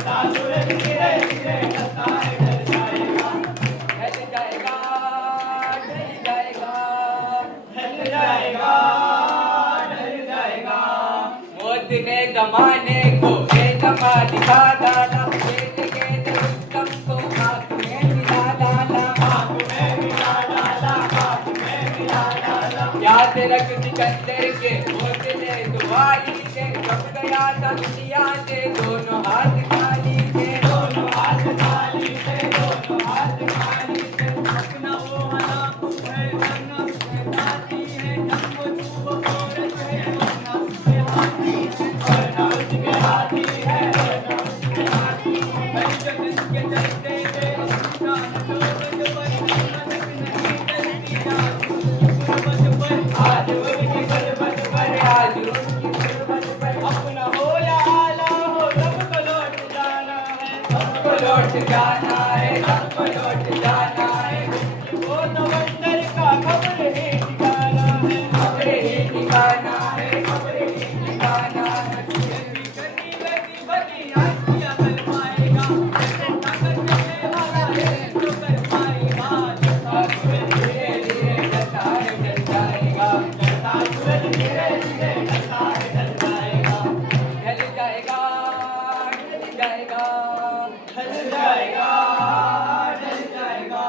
धीरे करता सूरज धीरे धीरे करता है ढल जाएगा, ढल जाएगा, ढल जाएगा, ढल जाएगा, ढल जाएगा। मौत ने जमाने को बेदमा दिखा डाला, खेल के उत्तम को आँख में मिला डाला, आँख में मिला डाला, आँख में मिला डाला। याद रख सिकंदर के हौसले दुआई के, कब गया था दुनिया से दोनों हाथ खाली थे, दोनों हाथ खाली थे, दोनों हाथ खाली थे। अपना वो हलाकू है वरना उसके साथी है, जब वो तू वो औरत है वरना उसके हाथी है, वरना उसके हाथी है, वरना उसके हाथी है। भाई जगत के चलते थे इंसान लोग पर हिम्मत नहीं डरती आज उनकी गुर्बत पर, आज उनकी गुर्बत पर, आज उनकी गुर्बत पर। अपना हो या आला हो सबको लौट जाना है, सबको लौट जाना है, सबको लौट जाना है। वो तवंदर का खबर ही ठिकाना है, खबर ही ठिकाना है, खबर ही ठिकाना है। करनी लगी बनी आंखियां कर पाएगा, जैसे ताकत में वाला है तो कर पाएगा। जैसा सूरज धीरे धीरे ढलता है ढल जाएगा, जैसा सूरज धीरे धीरे ढलता है ढल जाएगा, ढल जाएगा, ढल जाएगा, ढल जाएगा, ढल जाएगा।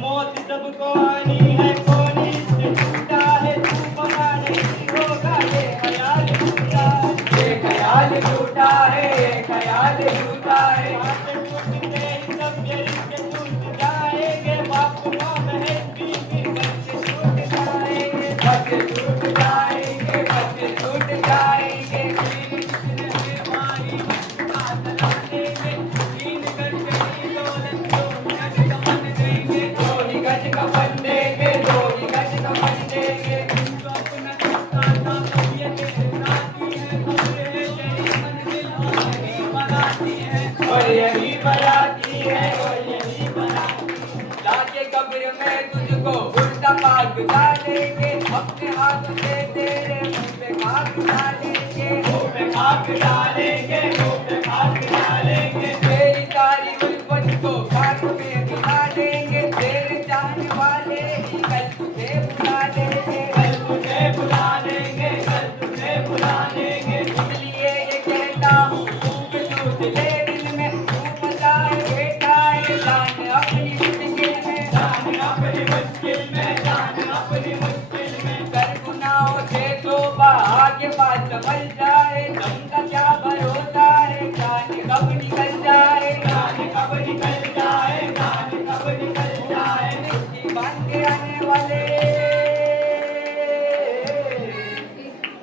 मौत सबको आनी है, कौन इससे छूटा है, तू बना नहीं होगा ये ख्याल झूठा है, ये ख्याल झूठा है, ये ख्याल झूठा है। हाथ टूटते ही सब ये रिश्ते टूट जाएंगे, बाप माँ बहन बीवी बच्चे टूट जाएंगे, बच्चे टूट जाएंगे, बच्चे टूट जाएंगे। हमारी साथ लाएंगे, तीन गज की दौलत दो गज का बन देंगे, दो ही गज का बन देंगे, दो ही गज का बन देंगे। तो अपना सस्ता था सब ये तेरे साथी है, खबर है तेरी मंजिल और यही बराती है, और यही बराती है, और यही बराती। लाके कब्र में तुझको उल्टा पाक डालेंगे, अपने हाथों से तेरे मुंह पे खाक डालेंगे, मुंह पे खाक डालेंगे, मुंह पे खाक डालेंगे। तेरी सारी उल्फत को खाक में मिला देंगे, तेरे चाहने वाले ही कल तुझे बुला देंगे, कल तुझे बुला देंगे, कल तुझे बुला देंगे। इसलिए ये कहता हूँ तू सोच ले दिल में, तू मचाए बेटा है जान अपनी मुश्किल में, जान अपनी मुश्किल में, जान अपनी मुश्किल में। कर गुनाहों से तौबा आगे बात समझ जाए, दम का क्या भरोसा है, जान कब निकल जाए, जान कब निकल जाए, जान कब निकल जाए। मुट्ठी बांध के आने वाले,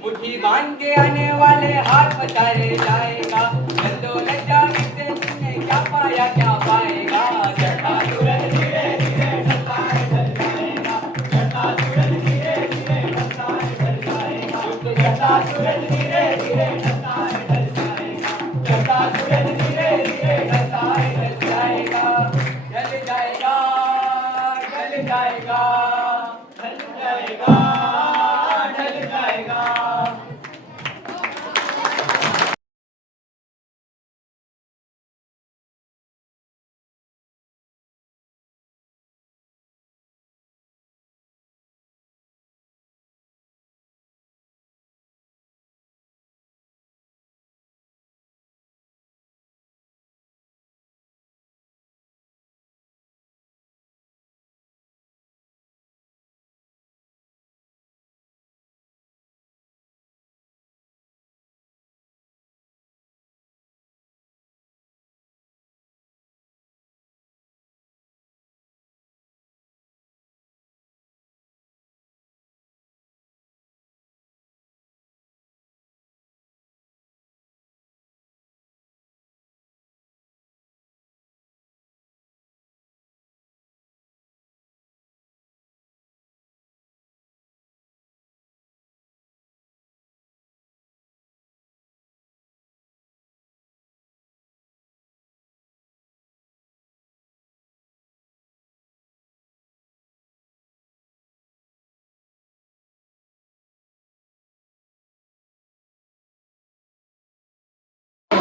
मुट्ठी बांध के आने वाले हाथ बचाए जाएगा, जल्दो लज्जा से तुमने क्या पाया क्या पाएगा। जटा सूरज धीरे धीरे ढलता है ढल जाएगा, जटा सूरज धीरे धीरे ढलता है ढल जाएगा, जटा सूरज धीरे धीरे ढलता है ढल जाएगा, जटा सूरज धीरे धीरे ढलता है ढल जाएगा, ढल जाएगा, ढल जाएगा, ढल जाएगा, ढल जाएगा।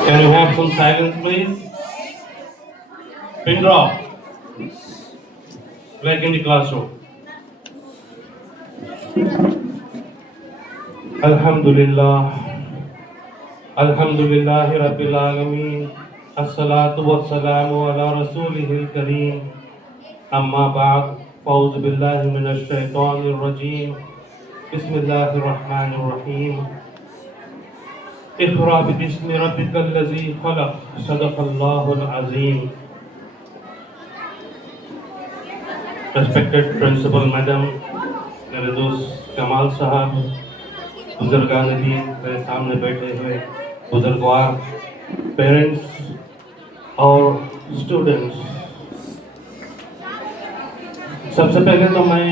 Can you have some silence, please? Pin drop. Like in the classroom. Alhamdulillah. Alhamdulillahi Rabbil Alameen. As-salatu was-salamu ala Rasulihil Kareem. Amma ba'd. Fa'udhu billahi minash shaitanir rajeem. Bismillahir Rahmanir Rahim. اقرأ باسم ربك الذي خلق صدق الله العظيم. Respected Principal Madam, मेरे दोस्त कमाल साहब, बुजुर्गान दीन, मेरे सामने बैठे हुए बुजुर्गवार, पेरेंट्स और स्टूडेंट्स, सबसे पहले तो मैं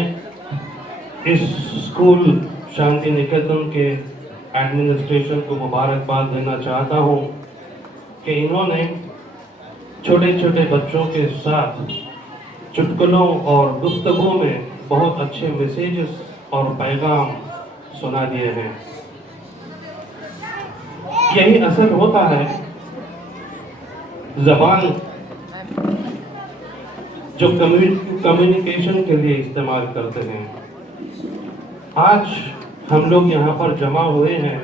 इस स्कूल शांति निकेतन के एडमिनिस्ट्रेशन को मुबारकबाद देना चाहता हूँ कि इन्होंने छोटे छोटे बच्चों के साथ चुटकुलों और गुफ्तगू में बहुत अच्छे मैसेजेस और पैगाम सुना दिए हैं। यही असर होता है ज़बान जो कम्युनिकेशन के लिए इस्तेमाल करते हैं। आज हम लोग यहाँ पर जमा हुए हैं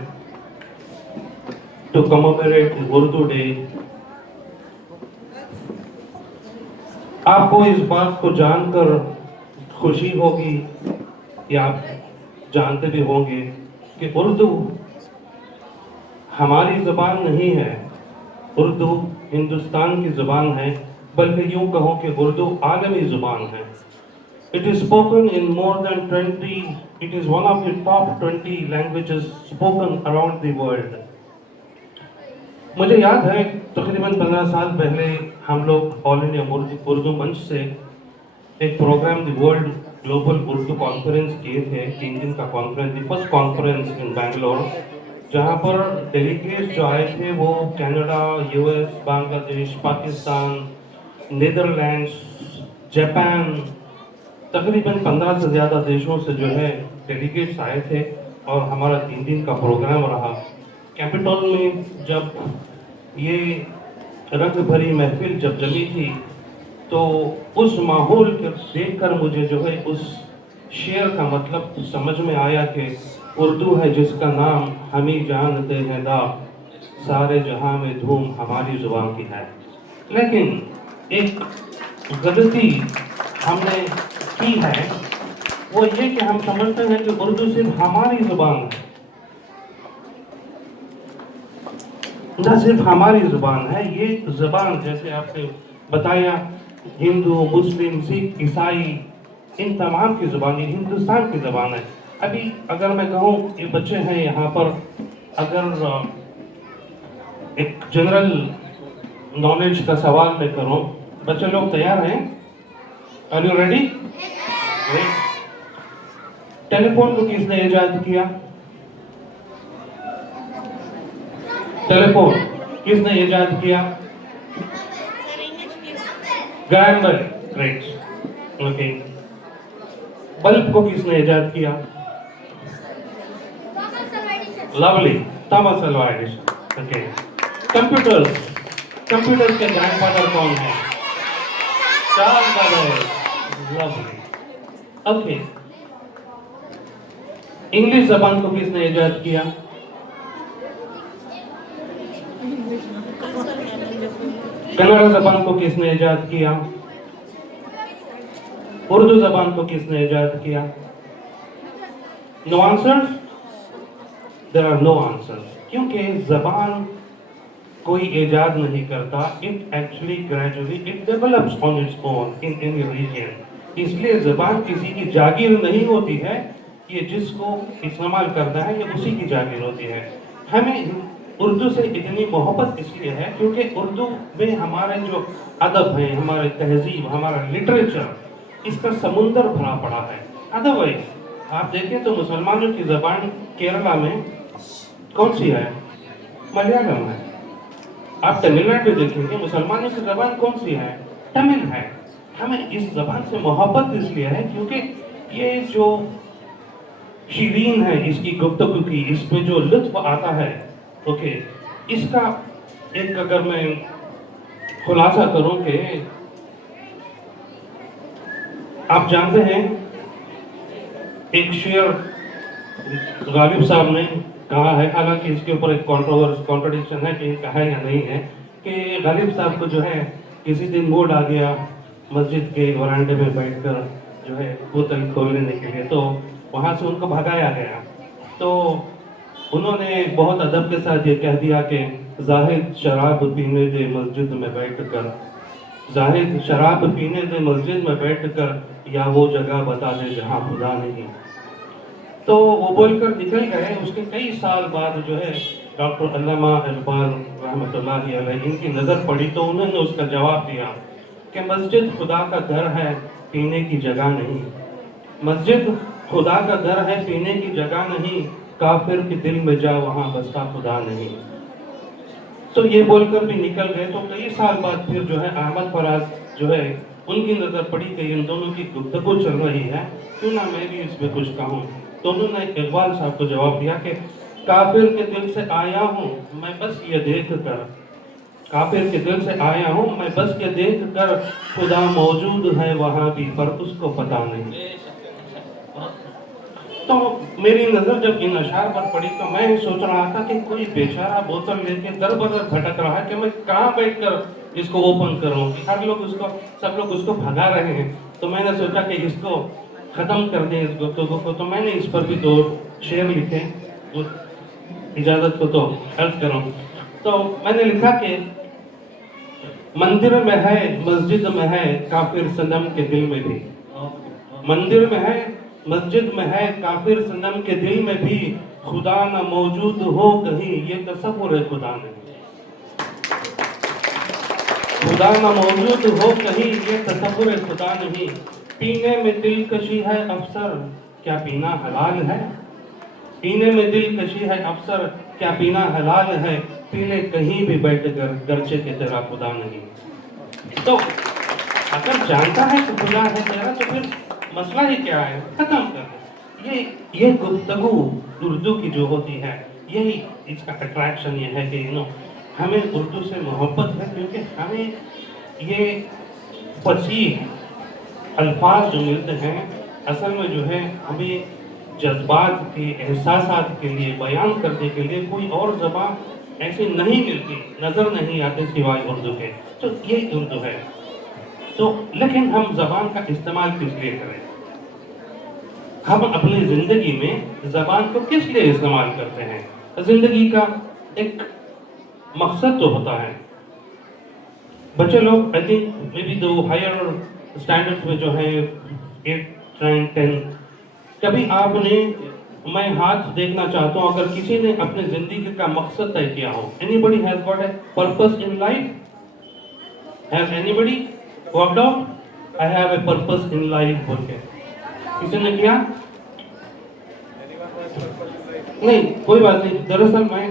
टू कमेमोरेट उर्दू डे। आपको इस बात को जानकर खुशी होगी या आप जानते भी होंगे कि उर्दू हमारी ज़बान नहीं है, उर्दू हिंदुस्तान की ज़बान है, बल्कि यूँ कहो कि उर्दू आलमी ज़बान है। It is spoken in more than 20, it is one of the top 20 languages spoken around the world. मुझे याद है तकरीबन 15 साल पहले हम लोग ऑल इंडिया उर्दू मंच से एक programme the world global Urdu conference किए थे, 3 दिन का conference, the first conference in Bangalore, जहाँ पर डेलीगेट्स जो आए थे वो Canada, US, Bangladesh, Pakistan, Netherlands, Japan, तकरीबन 15 से ज़्यादा देशों से जो है डेलीगेट्स आए थे और हमारा 3 दिन का प्रोग्राम रहा। कैपिटल में जब ये रंग भरी महफिल जब जमी थी तो उस माहौल को देखकर मुझे जो है उस शेर का मतलब समझ में आया कि उर्दू है जिसका नाम हम ही जानते हैं दा, सारे जहां में धूम हमारी ज़ुबान की है। लेकिन एक गलती हमने की है वो ये कि हम समझते हैं कि उर्दू सिर्फ हमारी ज़ुबान है, न सिर्फ हमारी ज़ुबान है। ये ज़बान जैसे आपने बताया हिंदू, मुस्लिम, सिख, ईसाई, इन तमाम की ज़बान, ये हिंदुस्तान की ज़बान है। अभी अगर मैं कहूँ ये बच्चे हैं यहाँ पर, अगर एक जनरल नॉलेज का सवाल मैं करूँ, बच्चे लोग तैयार हैं? Are you ready? टेलीफोन को किसने इजाद किया? टेलीफोन किसने इजाद किया? Graham Bell, great, okay. Bulb को किसने इजाद किया? Lovely, Thomas Alva Edison, okay. Computers के ग्रैंडफादर कौन है? Charles Babbage, lovely, okay. English ज़बान को किसने इजाद किया? कन्नड़ ज़बान को किसने इजाद किया? उर्दू ज़बान को किसने इजाद किया? No answers? There are no answers, क्योंकि ज़बान कोई इजाद नहीं करता, it actually gradually it develops on its own in any region. इसलिए ज़बान किसी की जागीर नहीं होती है, ये जिसको इस्तेमाल करता है ये उसी की जागीर होती है। हमें उर्दू से इतनी मोहब्बत इसलिए है क्योंकि उर्दू में हमारे जो अदब है, हमारे तहजीब, हमारा लिटरेचर, इसका समुंदर भरा पड़ा है। अदरवाइज आप देखें तो मुसलमानों की ज़बान केरला में कौन सी है? मलयालम है। आप तमिलनाडु में देखेंगे मुसलमानों की ज़बान कौन सी है? तमिल है। हमें इस ज़बान से मोहब्बत इसलिए है क्योंकि ये जो शीरीन है इसकी गुफ्तगू की, इस पे जो लुत्फ आता है, ओके, इसका ایک اگر میں خلاصہ کروں کہ آپ جانتے ہیں ایک شعر غالب صاحب نے کہا ہے، حالانکہ اس کے اوپر ایک کانٹرڈکشن ہے کہ کہا یا نہیں ہے، کہ غالب صاحب کو جو ہے کسی دن موڈ آ گیا مسجد کے ورانڈے میں بیٹھ کر جو ہے بوتل کھول لینے کے لیے، تو وہاں سے ان کو بھگایا گیا، تو انہوں نے بہت ادب کے ساتھ یہ کہہ دیا کہ زاہد شراب پینے دے مسجد میں بیٹھ کر، زاہد شراب پینے دے مسجد میں بیٹھ کر، یا وہ جگہ بتا دے جہاں خدا نہیں۔ تو وہ بول کر نکل گئے۔ اس کے کئی سال بعد جو ہے ڈاکٹر علامہ اقبال رحمۃ اللہ علیہ ان کی نظر پڑی، تو انہوں نے اس کا جواب دیا کہ مسجد خدا کا گھر ہے، پینے کی جگہ نہیں۔ مسجد خدا کا گھر ہے، پینے کی جگہ نہیں، کافر کے دل میں جا وہاں بستا خدا نہیں۔ تو یہ بول کر بھی نکل گئے۔ تو کئی سال بعد پھر جو ہے احمد فراز جو ہے ان کی نظر پڑی کہ ان دونوں کی گفتگو چل رہی ہے، کیوں نہ میں بھی اس میں کچھ کہوں۔ تو انہوں نے اقبال صاحب کو جواب دیا کہ کافر کے دل سے آیا ہوں میں بس یہ دیکھ کر، کافر کے دل سے آیا ہوں میں بس یہ دیکھ کر، خدا موجود ہے وہاں بھی پر اس کو پتہ نہیں۔ تو میری نظر جب ان اشعار پر پڑی تو میں سوچ رہا تھا کہ کوئی بیچارہ بوتل لے کے در بدر بھٹک رہا ہے کہ میں کہاں بیٹھ کر اس کو اوپن کروں، ہر لوگ اس کو، سب لوگ اس کو بھگا رہے ہیں۔ تو میں نے سوچا کہ اس کو ختم کر دیں اس گفتگو کو، تو میں نے اس پر بھی 2 شعر لکھے، اجازت کو تو عرض کروں۔ تو میں نے لکھا کہ مندر میں ہے مسجد میں ہے کافر صنم کے دل میں بھی، مندر میں ہے مسجد میں ہے کافر صنم کے دل میں بھی، خدا نہ موجود ہو کہیں یہ تصور ہے خدا نہیں، خدا نہ موجود ہو کہیں یہ تصور ہے خدا نہیں، پینے میں دلکشی ہے افسر کیا پینا حلال ہے، پینے میں دلکشی ہے افسر کیا پینا حلال ہے، پینے کہیں بھی بیٹھ کر گرچہ کہ تیرا خدا نہیں۔ تو اگر جانتا ہے کہ خدا ہے تیرا تو پھر مسئلہ ہی کیا ہے، ختم کر دیں۔ یہ گفتگو اردو کی جو ہوتی ہے، یہی اس کا اٹریکشن یہ ہے کہ ہمیں اردو سے محبت ہے، کیونکہ ہمیں یہ فصیح الفاظ جو ملتے ہیں اصل میں جو ہے ہمیں جذبات کے، احساسات کے لیے بیان کرنے کے لیے کوئی اور زبان ایسی نہیں ملتی، نظر نہیں آتے سوائے اردو کے۔ تو یہ اردو ہے۔ تو لیکن ہم زبان کا استعمال کس لیے کریں؟ ہم اپنی زندگی میں زبان کو کس لیے استعمال کرتے ہیں؟ زندگی کا ایک مقصد تو ہوتا ہے۔ بچے لوگ آئی تھنک مے بی دو ہائر اسٹینڈرڈ میں جو ہے 8 9 10 کبھی آپ نے، میں ہاتھ دیکھنا چاہتا ہوں اگر کسی نے اپنے زندگی کا مقصد طے کیا ہو، anybody has got a purpose in life? Has anybody worked out I have a purpose in life بول کے کسی نے کیا؟ نہیں، کوئی بات نہیں۔ دراصل میں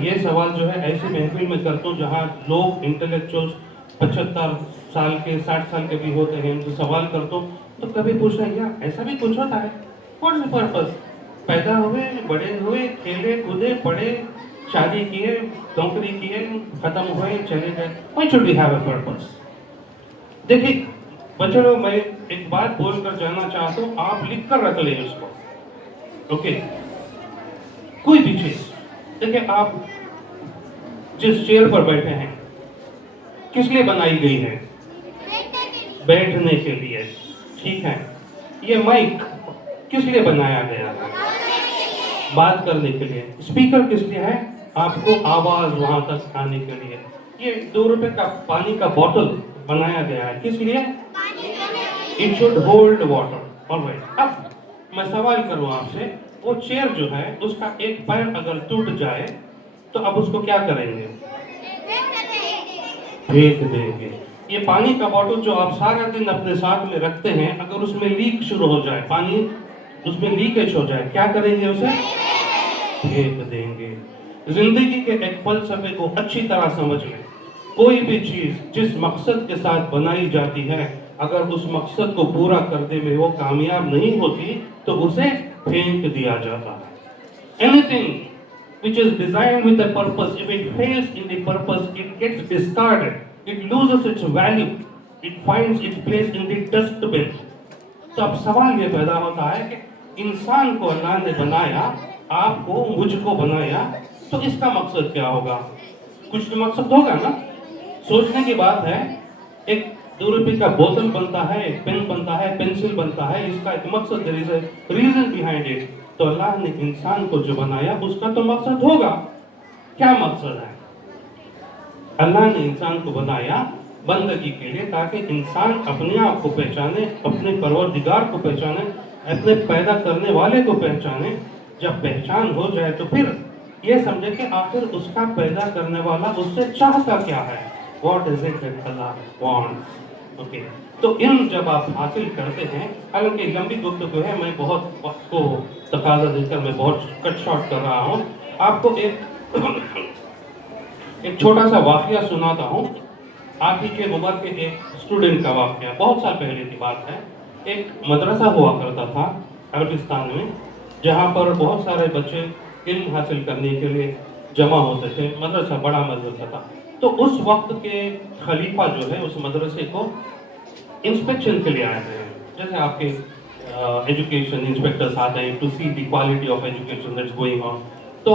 یہ سوال جو ہے ایسی محفل میں کرتا ہوں جہاں لوگ انٹلیکچوئلز 75 سال کے 60 سال کے بھی ہوتے ہیں، ان سے سوال کرتا ہوں تو کبھی پوچھا کیا ایسا بھی کچھ ہوتا ہے؟ What is purpose? پیدا ہوئے، بڑے ہوئے، کھیلے کودے، پڑھے، شادی کیے، نوکری کیے، ختم ہوئے، چلے گئے، why should we have a purpose؟ دیکھیں بچوں لوگ، میں ایک بات بول کر جانا چاہتا ہوں، آپ لکھ کر رکھ لیں اس کو، اوکے؟ کوئی بھی چیز دیکھیں، آپ جس چیئر پر بیٹھے ہیں کس لیے بنائی گئی ہے؟ بیٹھنے کے لیے، ٹھیک ہے؟ یہ مائک کس لیے بنایا گیا ہے؟ بات کرنے کے لیے۔ اسپیکر کس لیے ہے؟ آپ کو آواز وہاں تک آنے کے لیے۔ یہ 2 روپے کا پانی کا بوتل بنایا گیا ہے کس لیے؟ It should hold water. Alright. اب میں سوال کروں آپ سے، وہ چیئر جو ہے اس کا ایک پیر اگر ٹوٹ جائے تو اب اس کو کیا کریں گے؟ پھینک دیں گے۔ یہ پانی کا بوتل جو آپ سارا دن اپنے ساتھ میں رکھتے ہیں، اگر اس میں لیک شروع ہو جائے، پانی اس میں لیکیج ہو جائے، کیا کریں گے؟ اسے پھینک دیں گے۔ زندگی کے ایک فلسفے کو اچھی طرح سمجھ لیں، کوئی بھی چیز جس مقصد کے ساتھ بنائی جاتی ہے، اگر اس مقصد کو پورا کرنے میں وہ کامیاب نہیں ہوتی تو اسے پھینک دیا جاتا ہے۔ which is designed with a purpose, if it fails in the purpose, it gets discarded, it loses its value, it finds its place in the dustbin. तो अब सवाल ये पैदा होता है कि इंसान को अल्लाह ने बनाया, आपको मुझको बनाया, तो इसका मकसद क्या होगा? कुछ तो मकसद होगा ना? सोचने की बात है। एक 2 रुपये का बोतल बनता है, एक पेन बनता है, पेंसिल बनता है, इसका एक मकसद, there is a reason behind it. तो अल्लाह ने इंसान को जो बनाया उसका तो मकसद होगा। क्या मकसद है? अल्लाह ने इंसान को बनाया बंदगी के लिए, ताकि इंसान अपने आप को पहचाने, अपने परवरदिगार को पहचाने, अपने पैदा करने वाले को पहचाने। जब पहचान हो जाए तो फिर ये समझे कि आखिर उसका पैदा करने वाला उससे चाहता क्या है। What is it that Allah wants? Okay. तो इल्म जब आप हासिल करते हैं, हालांकि लंबी गुफ्तगू है, मैं बहुत वक्त को तकाजा देकर मैं बहुत कट शॉर्ट कर रहा हूँ। आपको एक छोटा सा वाकया सुनाता हूँ। आप ही के उम्र के एक स्टूडेंट का वाकया, बहुत साल पहले की बात है। एक मदरसा हुआ करता था अरबिस्तान में, जहाँ पर बहुत सारे बच्चे इल्म हासिल करने के लिए जमा होते थे। मदरसा बड़ा मदरसा था। तो उस वक्त के खलीफा जो है उस मदरसे को इंस्पेक्शन के लिए आए थे। जैसे आपके एजुकेशन इंस्पेक्टर्स आते हैं to see the quality of education that's going on. तो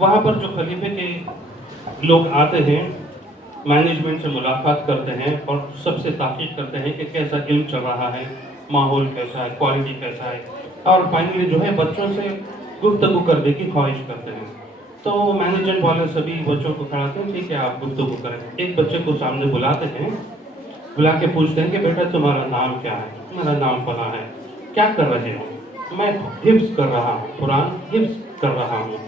वहाँ पर जो खलीफे के लोग आते हैं, मैनेजमेंट से मुलाकात करते हैं और सबसे ताकीद करते हैं कि कैसा इल्म चल रहा है, माहौल कैसा है, क्वालिटी कैसा है, और फाइनली जो है बच्चों से गुफ्तगू करने की ख्वाहिश करते हैं। तो मैनेजमेंट वाले सभी बच्चों को खड़ाते हैं, ठीक है आप गुफ्तगू करें। एक बच्चे को सामने बुलाते हैं, बुला के पूछते हैं कि बेटा तुम्हारा नाम क्या है? मेरा नाम फला है। क्या कर रहे हो? मैं हिफ्ज़ कर रहा हूँ, कुरान हिफ्ज़ कर रहा हूँ।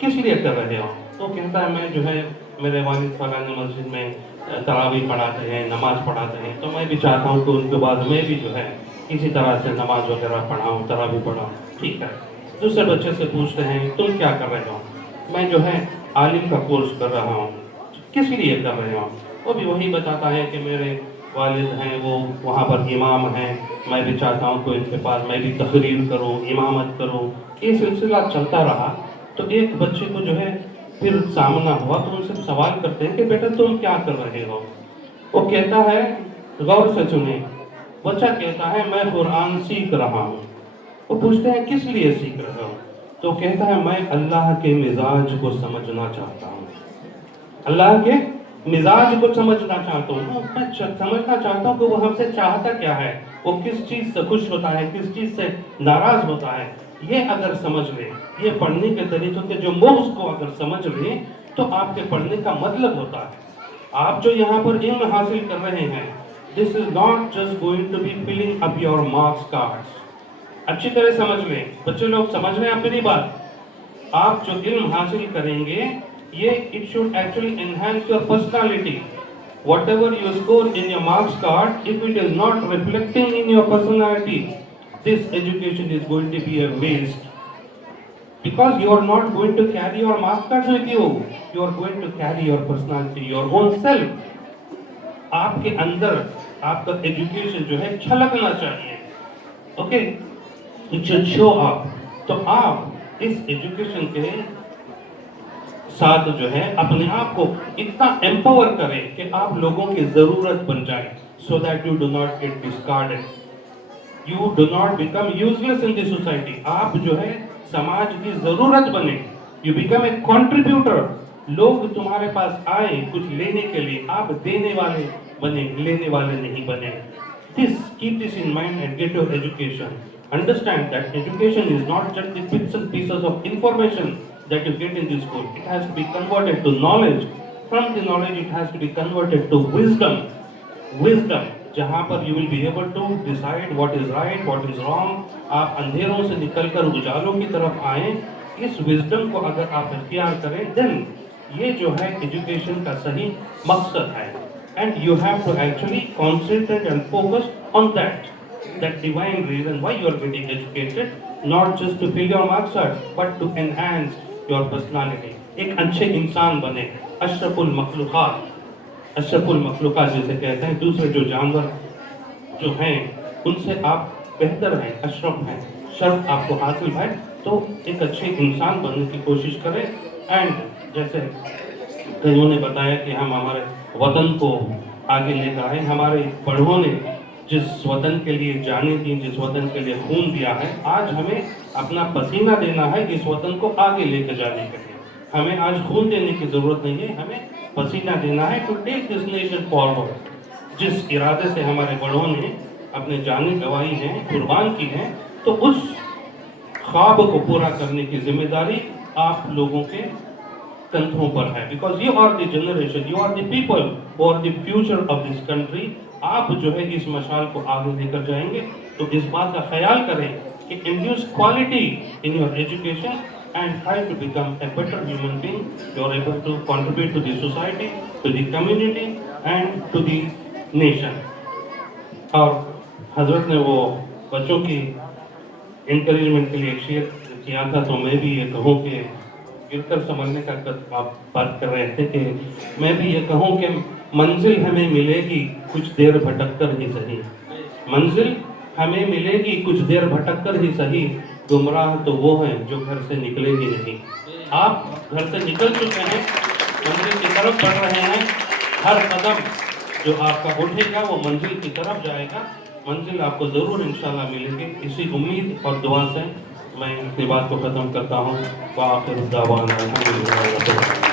किस लिए कर रहे हो? तो कहता है मैं जो है मेरे वालिद फलाने मस्जिद में तरावी पढ़ाते हैं, नमाज़ पढ़ाते हैं, तो मैं भी चाहता हूँ कि उनके बाद मैं भी जो है इसी तरह से नमाज वगैरह पढ़ाऊँ, तरावी पढ़ाऊँ। ठीक है। दूसरे बच्चे से पूछते हैं तुम क्या कर रहे हो? मैं जो है आलिम का कोर्स कर रहा हूँ। किस लिए कर रहे हो? वो भी वही बताता है कि मेरे वालिद हैं वो वहाँ पर इमाम हैं, मैं भी चाहता हूँ कि इनके पास मैं भी तकरीर करूँ, इमामत करूँ। ये सिलसिला चलता रहा। तो एक बच्चे को जो है फिर सामना हुआ, तो उनसे सवाल करते हैं कि बेटा तुम क्या कर रहे हो? वो कहता है, गौर से सुने, बच्चा कहता है मैं कुरान सीख रहा हूँ। वो पूछते हैं किस लिए सीख रहे हो? तो कहता है मैं अल्लाह के मिजाज को समझना चाहता हूँ, अल्लाह के मिजाज को समझना चाहता हूँ। मैं समझना चाहता हूँ कि वो हमसे चाहता क्या है, वो किस चीज़ से खुश होता है, किस चीज़ से नाराज़ होता है। ये अगर समझ ले, ये पढ़ने के तरीक़ों के जो मोव्स को अगर समझ ले, तो आपके पढ़ने का मतलब होता है। आप जो यहाँ पर इल्म हासिल कर रहे हैं, this is not just going to be filling up your marks cards. अच्छी तरह समझ लें, बच्चे लोग समझ लें आप मेरी बात। आप जो इल्म हासिल करेंगे, ये it should actually enhance your personality. Whatever you score in your marks card, if it is not reflecting in your personality, this education is going to be a waste. Because you are not going to carry your marks cards with you. You are going to carry your personality, your own self. आपके अंदर आपका education जो है छलकना चाहिए। Okay? It should show up. तो आप इस education के साथ जो है अपने आप को इतना एम्पावर करें कि आप लोगों की ज़रूरत बन जाए, so that you do not get discarded, you do not become useless in the society. आप जो है समाज की ज़रूरत बने, you become a contributor. लोग तुम्हारे पास आए कुछ लेने के लिए, आप देने वाले बने, लेने वाले नहीं बने। Keep this in mind and get your education. Understand that education is not just the bits and pieces of information that you get in the school. It has to be converted to knowledge. From the knowledge, it has to be converted to wisdom. Wisdom, जहाँ पर you will be able to decide what is right, what is wrong. आप अंधेरों से निकलकर उजालों की तरफ आएं। इस wisdom को अगर आप इख्तियार करें, then ये जो है education का सही मकसद है. And you have to actually concentrate and focus on that divine reason why you are getting educated, not just to fill your marks card, but to enhance your personality. एक अच्छे इंसान बने, अशरफुल मखलूक़ात जिसे कहते हैं, दूसरे जो जानवर जो हैं उनसे आप बेहतर हैं, अशरफ हैं, शर्फ आपको हासिल है तो एक अच्छे इंसान बनने की कोशिश करें। एंड जैसे कईयों ने बताया कि हम हमारे वतन को आगे लेकर आए, हमारे बड़ों ने जिस वतन के लिए जाने दी, जिस वतन के लिए खून दिया है, आज हमें अपना पसीना देना है इस वतन को आगे लेकर जाने के लिए। हमें आज खून देने की जरूरत नहीं है, हमें पसीना देना है to take this nation forward. जिस इरादे से हमारे बड़ों ने अपने जानें गंवाई हैं, कुर्बान की हैं, तो उस ख्वाब को पूरा करने की जिम्मेदारी आप लोगों के कंधों पर है। Because you are the generation, you are the people who are the future of this country. आप जो है इस मशाल को आगे लेकर जाएंगे, तो इस बात का ख्याल करें कि induce quality in your education and try to become a better human being. You are able to contribute to the society, to the community and to the nation. और हजरत ने वो बच्चों की इंकरेजमेंट के लिए एक शेर किया था, तो मैं भी ये कहूँ कि गिरकर संभलने का आप बात कर रहे थे, कि मैं भी ये कहूँ कि मंजिल हमें मिलेगी कुछ देर भटक कर ही सही, मंजिल हमें मिलेगी कुछ देर भटक कर ही सही, गुमराह तो वो हैं जो घर से निकले ही नहीं। आप घर से निकल चुके हैं, मंजिल की तरफ बढ़ रहे हैं, हर कदम जो आपका उठेगा वो मंजिल की तरफ जाएगा, मंजिल आपको ज़रूर इंशाल्लाह मिलेगी। इसी उम्मीद और दुआ से मैं अपनी बात को ख़त्म करता हूँ। वाखिर दावाना अल्हम्दुलिल्लाह।